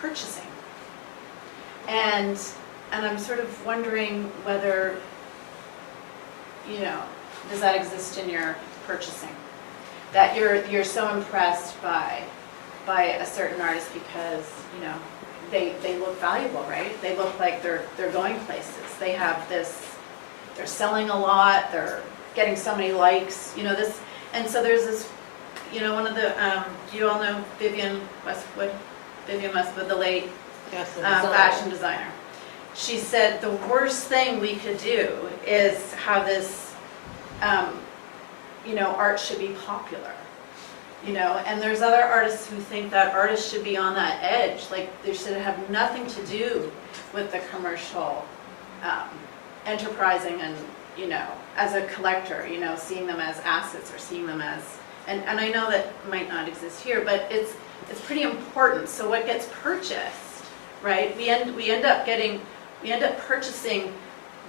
purchasing. And I'm sort of wondering whether, you know, does that exist in your purchasing? That you're so impressed by a certain artist because, you know, they look valuable, right? They look like they're going places. They have this, they're selling a lot, they're getting so many likes, you know, this, and so there's this, you know, one of the, do you all know Vivian Westwood, the late fashion designer? She said the worst thing we could do is have this, you know, art should be popular, you know, and there's other artists who think that artists should be on that edge, like they should have nothing to do with the commercial enterprising and, you know, as a collector, you know, seeing them as assets or seeing them as, and I know that might not exist here, but it's pretty important. So what gets purchased, right? We end up purchasing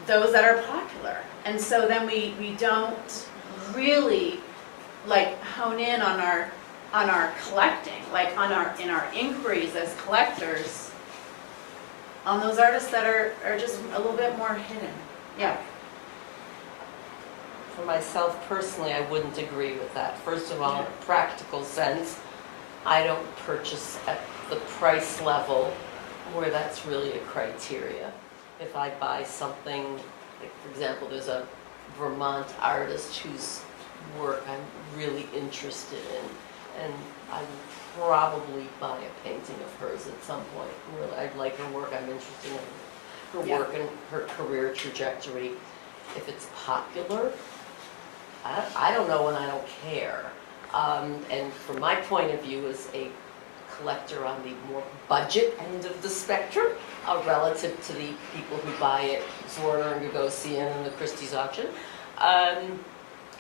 those that are popular, and so then we don't really like hone in on our collecting, like in our inquiries as collectors on those artists that are just a little bit more hidden. Yeah. For myself personally, I wouldn't agree with that. First of all, in a practical sense, I don't purchase at the price level where that's really a criteria. If I buy something, like for example, there's a Vermont artist whose work I'm really interested in, and I would probably buy a painting of hers at some point. Really, I like her work, I'm interested in her work and her career trajectory. If it's popular, I don't know, and I don't care. And from my point of view as a collector on the more budget end of the spectrum, relative to the people who buy it, Zorner and Gagosian and the Christie's auction,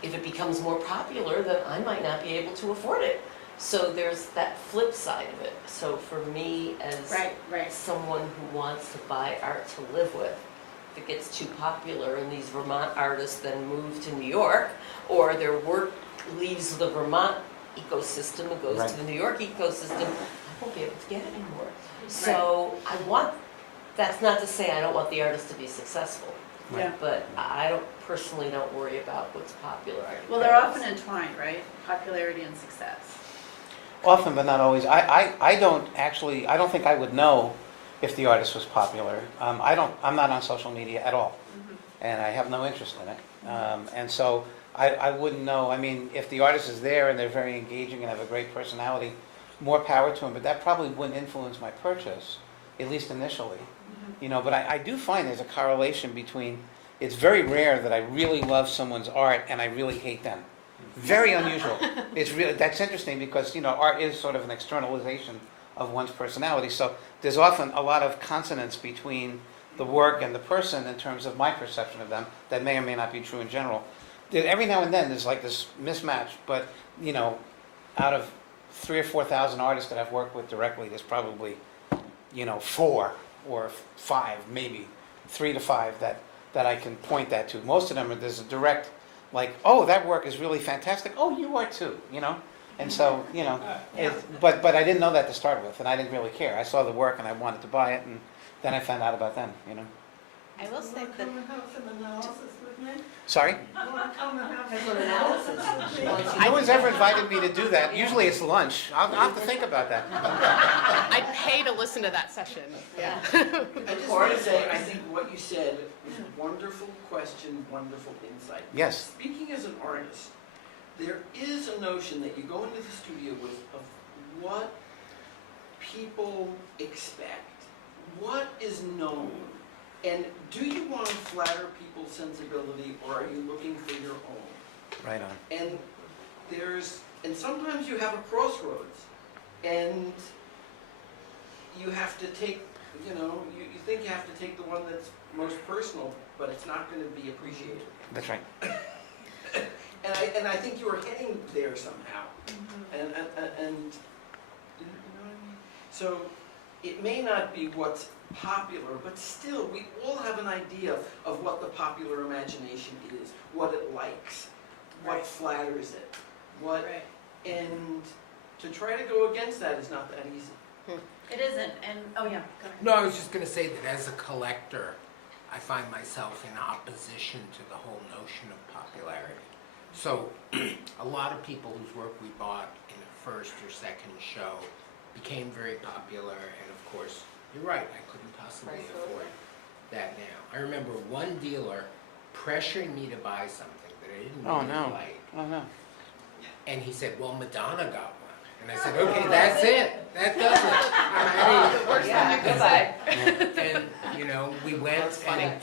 if it becomes more popular, then I might not be able to afford it. So there's that flip side of it. So for me, as someone who wants to buy art to live with, if it gets too popular and these Vermont artists then move to New York, or their work leaves the Vermont ecosystem and goes to the New York ecosystem, I won't be able to get it anymore. So that's not to say I don't want the artist to be successful. Yeah. But I personally don't worry about what's popular. Well, they're often entwined, right? Popularity and success. Often, but not always. I don't think I would know if the artist was popular. I'm not on social media at all, and I have no interest in it. And so I wouldn't know. I mean, if the artist is there and they're very engaging and have a great personality, more power to them, but that probably wouldn't influence my purchase, at least initially. But I do find there's a correlation between, it's very rare that I really love someone's art and I really hate them. Very unusual. That's interesting because, art is sort of an externalization of one's personality. So there's often a lot of consonance between the work and the person in terms of my perception of them that may or may not be true in general. Every now and then there's like this mismatch, but, out of 3,000 or 4,000 artists that I've worked with directly, there's probably, 4 or 5, maybe 3 to 5 that I can point that to. Most of them, there's a direct, like, oh, that work is really fantastic. Oh, you are too, And so, but I didn't know that to start with, and I didn't really care. I saw the work and I wanted to buy it, and then I found out about them, I will say that. Come and have some analysis with me? Sorry? You want to come and have That's some what analysis is. No one's ever invited me to do that. Usually it's lunch. I'll have to think about that. I pay to listen to that session. Yeah. I just want to say, I think what you said was a wonderful question, wonderful insight. Yes. Speaking as an artist, there is a notion that you go into the studio with of what people expect, what is known, and do you want to flatter people's sensibility or are you looking for your own? Right on. And sometimes you have a crossroads, and you have to take, you think you have to take the one that's most personal, but it's not going to be appreciated. That's right. And I think you were heading there somehow. And you know what I mean? So it may not be what's popular, but still we all have an idea of what the popular imagination is, what it likes, what flatters it, and to try to go against that is not that easy. It isn't, and, oh yeah, go ahead. No, I was just going to say that as a collector, I find myself in opposition to the whole notion of popularity. So a lot of people whose work we bought in a first or second show became very popular, and of course, you're right, I couldn't possibly afford that now. I remember one dealer pressuring me to buy something that I didn't really like. Oh, no. And he said, well, Madonna got one. And I said, okay, that's it. That does it. And, we went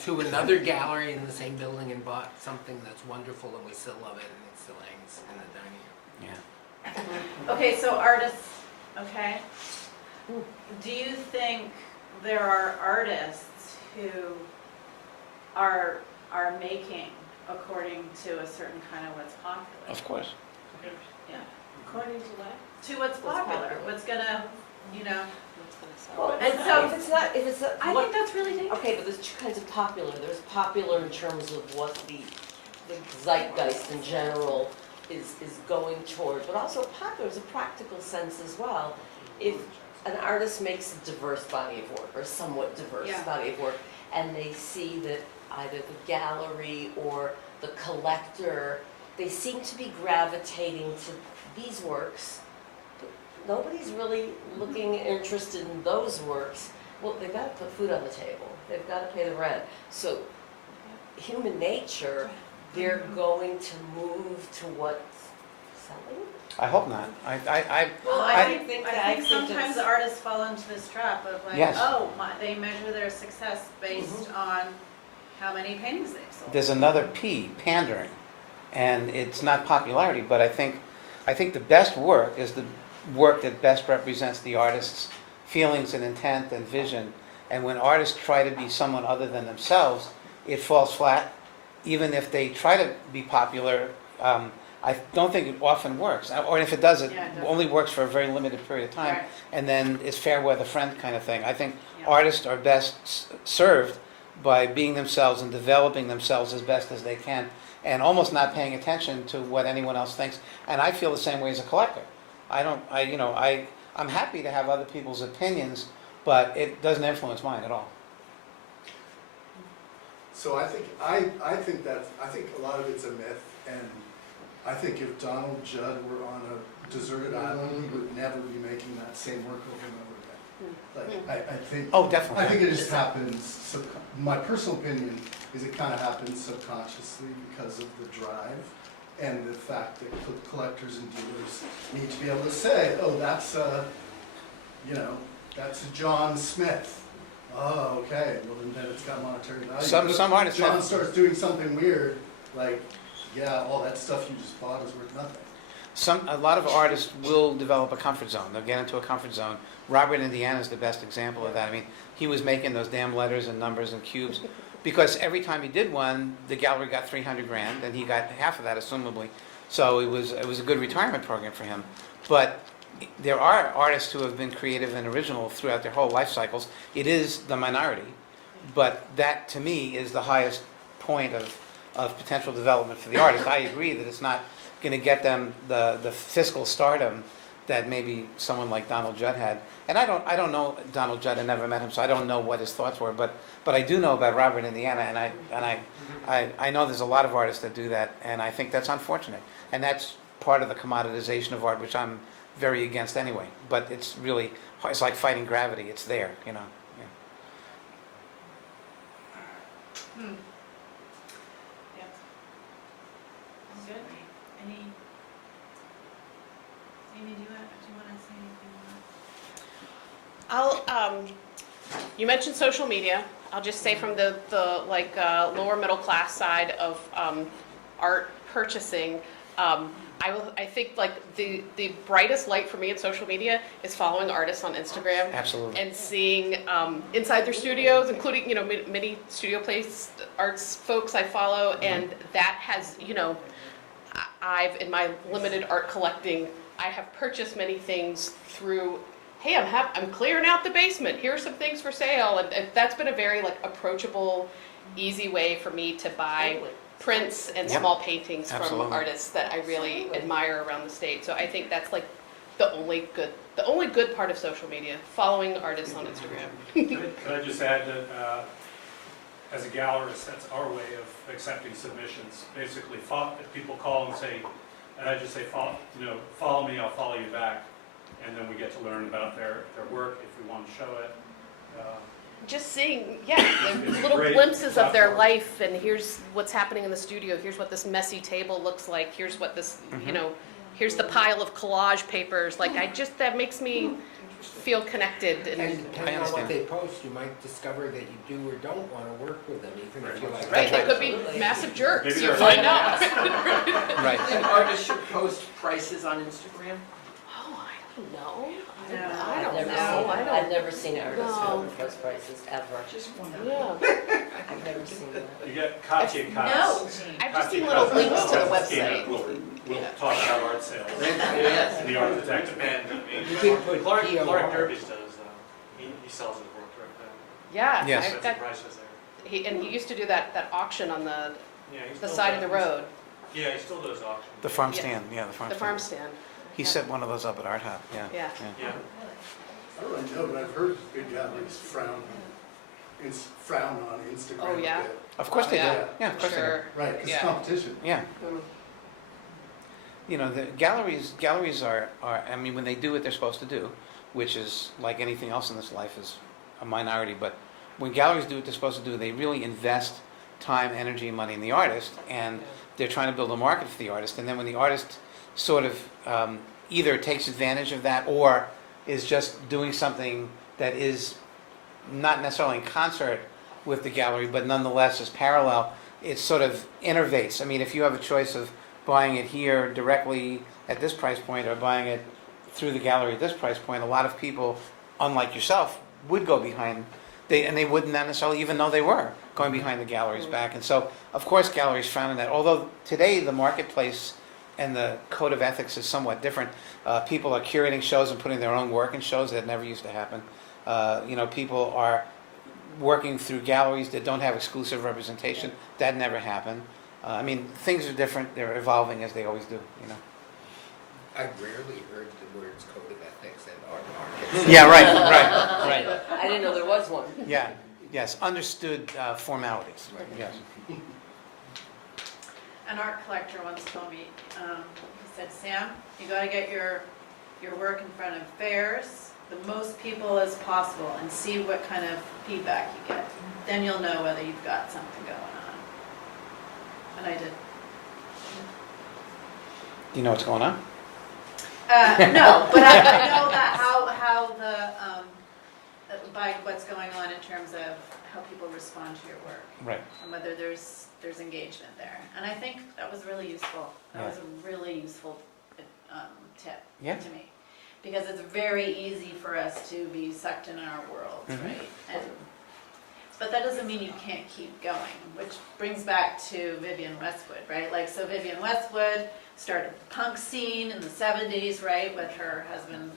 to another gallery in the same building and bought something that's wonderful, and we still love it, and it still hangs in the dining room. Yeah. Okay, so artists, okay? Do you think there are artists who are making according to a certain kind of what's popular? Of course. Yeah. according to what? To what's popular, what's gonna, Well, And and so- so if it's I what, think that's really dangerous. okay, but there's two kinds of popular. There's popular in terms of what the zeitgeist in general is going toward, but also popular is a practical sense as well. If an artist makes a diverse body of work, or a somewhat diverse Yeah. body of work, and they see that either the gallery or the collector, they seem to be gravitating to these works, but nobody's really looking interested in those works. Well, they've got to put food on the table. They've got to pay the rent. So human nature, they're going to move to what's selling. I hope not. Well, I I think sometimes it's- the artists fall into this trap of like, Yes. they measure their success based on how many paintings they've sold. There's another P, pandering, and it's not popularity, but I think I think the best work is the work that best represents the artist's feelings and intent and vision. And when artists try to be someone other than themselves, it falls flat. Even if they try to be popular, I don't think it often works. Or if it does, it Yeah, it doesn't. only works for a very limited period of time. Right. And then it's fair weather friend kind of thing. I think Yeah. artists are best served by being themselves and developing themselves as best as they can, and almost not paying attention to what anyone else thinks. And I feel the same way as a collector. I'm happy to have other people's opinions, but it doesn't influence mine at all. So I think a lot of it's a myth, and I think if Donald Judd were on a deserted island, he would never be making that same work over and over again. Like, I think. Oh, definitely. I think it just happens, my personal opinion is it kind of happens subconsciously because of the drive and the fact that collectors and dealers need to be able to say, oh, that's a John Smith. Oh, okay, well then it's got monetary value. Some artists John have- starts doing something weird, like, yeah, all that stuff you just bought is worth nothing. A lot of artists will develop a comfort zone. They'll get into a comfort zone. Robert Indiana is the best example of that. I mean, he was making those damn letters and numbers and cubes because every time he did one, the gallery got $300,000 and he got half of that, assumably. So it was a good retirement program for him. But there are artists who have been creative and original throughout their whole life cycles. It is the minority, but that to me is the highest point of potential development for the artist. I agree that it's not going to get them the fiscal stardom that maybe someone like Donald Judd had. And I don't know Donald Judd. I never met him, so I don't know what his thoughts were. But I do know about Robert Indiana, and I know there's a lot of artists that do that, and I think that's unfortunate. And that's part of the commoditization of art, which I'm very against anyway. But it's like fighting gravity. It's there, you know. Yeah. Yep. Good. Amy, do you want to say anything? You mentioned social media. I'll just say from the lower middle class side of art purchasing, I think like the brightest light for me in social media is following artists on Instagram. Absolutely. And seeing inside their studios, including many studio place arts folks I follow, and that has I've in my limited art collecting, I have purchased many things through. Hey, I'm clearing out the basement. Here are some things for sale, and that's been a very approachable, easy way for me to buy prints and Yep. small paintings from Absolutely. artists that I really admire around the state. So I think that's the only good part of social media, following artists on Instagram. Could I just add that as a gallerist, that's our way of accepting submissions. Basically, people call and say, and I just say, follow me, I'll follow you back. And then we get to learn about their work if we want to show it. Just seeing, the It's little great glimpses of their platform. life, and here's what's happening in the studio, here's what this messy table looks like, here's what this, here's the pile of collage papers, that makes me feel connected and. And depending on what understand. they post, you might discover that you do or don't want to work with them, even if you like. Right, they them. could be massive jerks, Maybe you'll they're find out. Right. I think artists should post prices on Instagram. Oh, I don't know. No, I don't I've never know. seen- I don't. I've never seen artists No. who post prices, ever. Yeah. I've never seen that. You get Katya No. Katz. I've just seen little links to the website. We'll talk about art sales Yes. and the art detective. You can put Clark POR. Derby's does, he sells his work right now. Yeah. Yes. I've That's the got- prices there. he used to do that auction on the Yeah, he the still side of does. the road, Yeah, he still does auctions. The farm Yeah. stand, the farm the stand. farm stand. He set one of those up at Art Hub, yeah. Yeah. Yeah. I don't really know, but I've heard big galleries frown on Instagram. Oh, yeah? a bit. Of course they do. Yeah. Yeah, of course they do. Sure. Right, because Yeah. competition. Yeah. The galleries are, I mean, when they do what they're supposed to do, which is like anything else in this life is a minority, but when galleries do what they're supposed to do, they really invest time, energy, and money in the artist, and they're trying to build a market for the artist. And then when the artist sort of either takes advantage of that or is just doing something that is not necessarily in concert with the gallery, but nonetheless is parallel, it sort of innervates. I mean, if you have a choice of buying it here directly at this price point or buying it through the gallery at this price point, a lot of people, unlike yourself, would go behind, and they wouldn't necessarily even know they were going behind the gallery's back. And so, of course, galleries frown on that. Although today the marketplace and the code of ethics is somewhat different. People are curating shows and putting their own work in shows that never used to happen. People are working through galleries that don't have exclusive representation. That never happened. Things are different. They're evolving as they always do. I rarely heard the words code of ethics and art market. Yeah, right. I didn't know there was one. Yeah, yes, understood formalities. Right. Yes. An art collector once told me, he said, Sam, you gotta get your work in front of fairs, the most people as possible, and see what kind of feedback you get. Then you'll know whether you've got something going on. And I did. Do you know what's going on? No, but I know that how by what's going on in terms of how people respond to your work. Right. And whether there's engagement there. And I think that was really useful. That was a really useful tip to me. Because it's very easy for us to be sucked in our worlds, right? But that doesn't mean you can't keep going, which brings back to Vivienne Westwood, right? So Vivienne Westwood started the punk scene in the 70s, right, with her husband,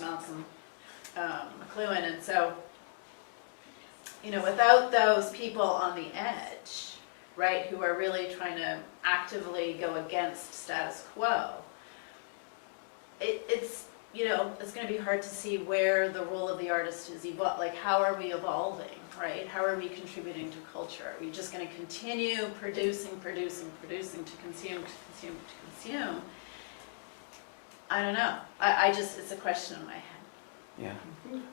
Malcolm McLuhan. And so, without those people on the edge, right, who are really trying to actively go against status quo, it's going to be hard to see where the role of the artist is how are we evolving, right? How are we contributing to culture? Are we just going to continue producing to consume? I don't know. It's a question in my head. Yeah.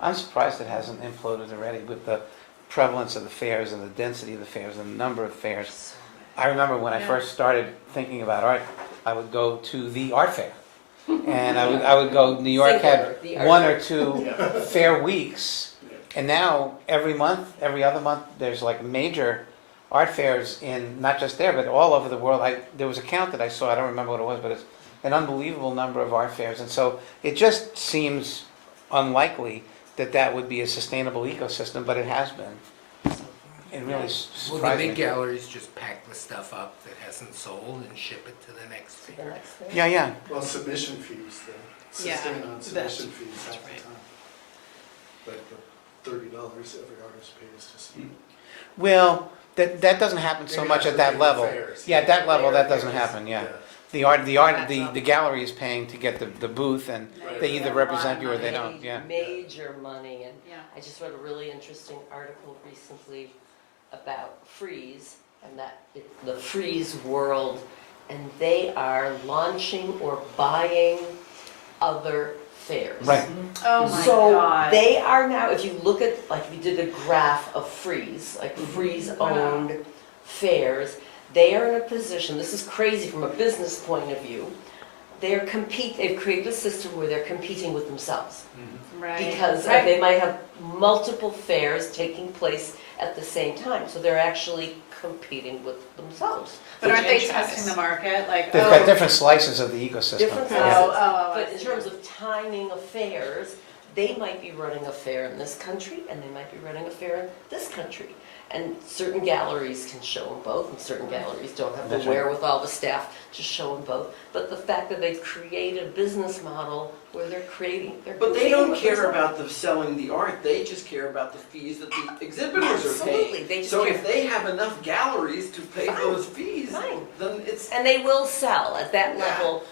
I'm surprised it hasn't imploded already with the prevalence of the fairs and the density of the fairs and the number of fairs. I remember when I first started thinking about art, I would go to the art fair. And I would go, New York had one or two fair weeks, and now every other month, there's major art fairs in, not just there, but all over the world. There was a count that I saw, I don't remember what it was, but it's an unbelievable number of art fairs. And so it just seems unlikely that would be a sustainable ecosystem, but it has been. It really surprised me. Well, the big galleries just pack the stuff up that hasn't sold and ship it to the next fair. Yeah. Well, submission fees, though. Yeah. Sustain on submission fees that's half right. the time. But the $30 every artist pays to see. Well, that doesn't happen so Maybe much that's at that the level. fairs. Yeah, at that level, that Fairs. doesn't happen, yeah. Yeah. The gallery is paying to get the booth, and they either represent you or they don't, yeah. Major money, and Yeah. I just read a really interesting article recently about Frieze, and the Frieze world, and they are launching or buying other fairs. Right. Oh my So God. they are now, if you look at, we did a graph of Frieze, Frieze-owned fairs, they are in a position, this is crazy from a business point of view, they've created a system where they're competing with themselves. Right. Because they might have multiple fairs taking place at the same time, so they're actually competing with themselves. But aren't they testing the market? They've got different slices of the ecosystem. Different Yeah. sizes. But I in see. terms of timing of fairs, they might be running a fair in this country, and they might be running a fair in this country. And certain galleries can show them both, and certain galleries don't have the That's right. wherewithal, the staff to show them both. But the fact that they've created a business model where they're But they don't with care themselves. about the selling the art, they just care about the fees that the exhibitors are Absolutely, paying. they just So care. if they have enough galleries to pay Fine, those fees, fine. then it's, And they will sell at that Yeah. level.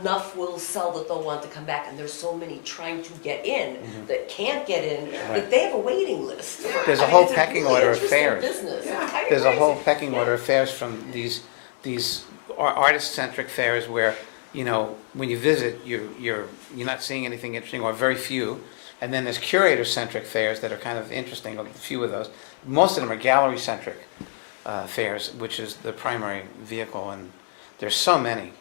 Enough will sell that they'll want to come back, and there's so many trying to get in that can't get in, that they have a waiting list. There's a I mean, whole it's pecking really order of interesting fairs. business. Yeah. It's kind of There's a whole crazy. pecking order of fairs from these artist-centric fairs where, when you visit, you're not seeing anything interesting or very few. And then there's curator-centric fairs that are kind of interesting, a few of those. Most of them are gallery-centric fairs, which is the primary vehicle, and there's so many.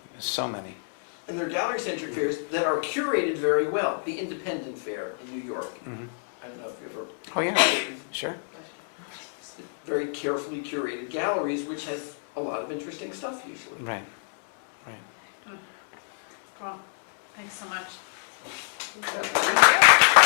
and they're gallery-centric fairs that are curated very well. The Independent Fair in New York. Mhm. I don't know if you've ever. Oh, yeah, sure. Very carefully curated galleries, which has a lot of interesting stuff usually. Right. Wonderful. Thanks so much. Thank you.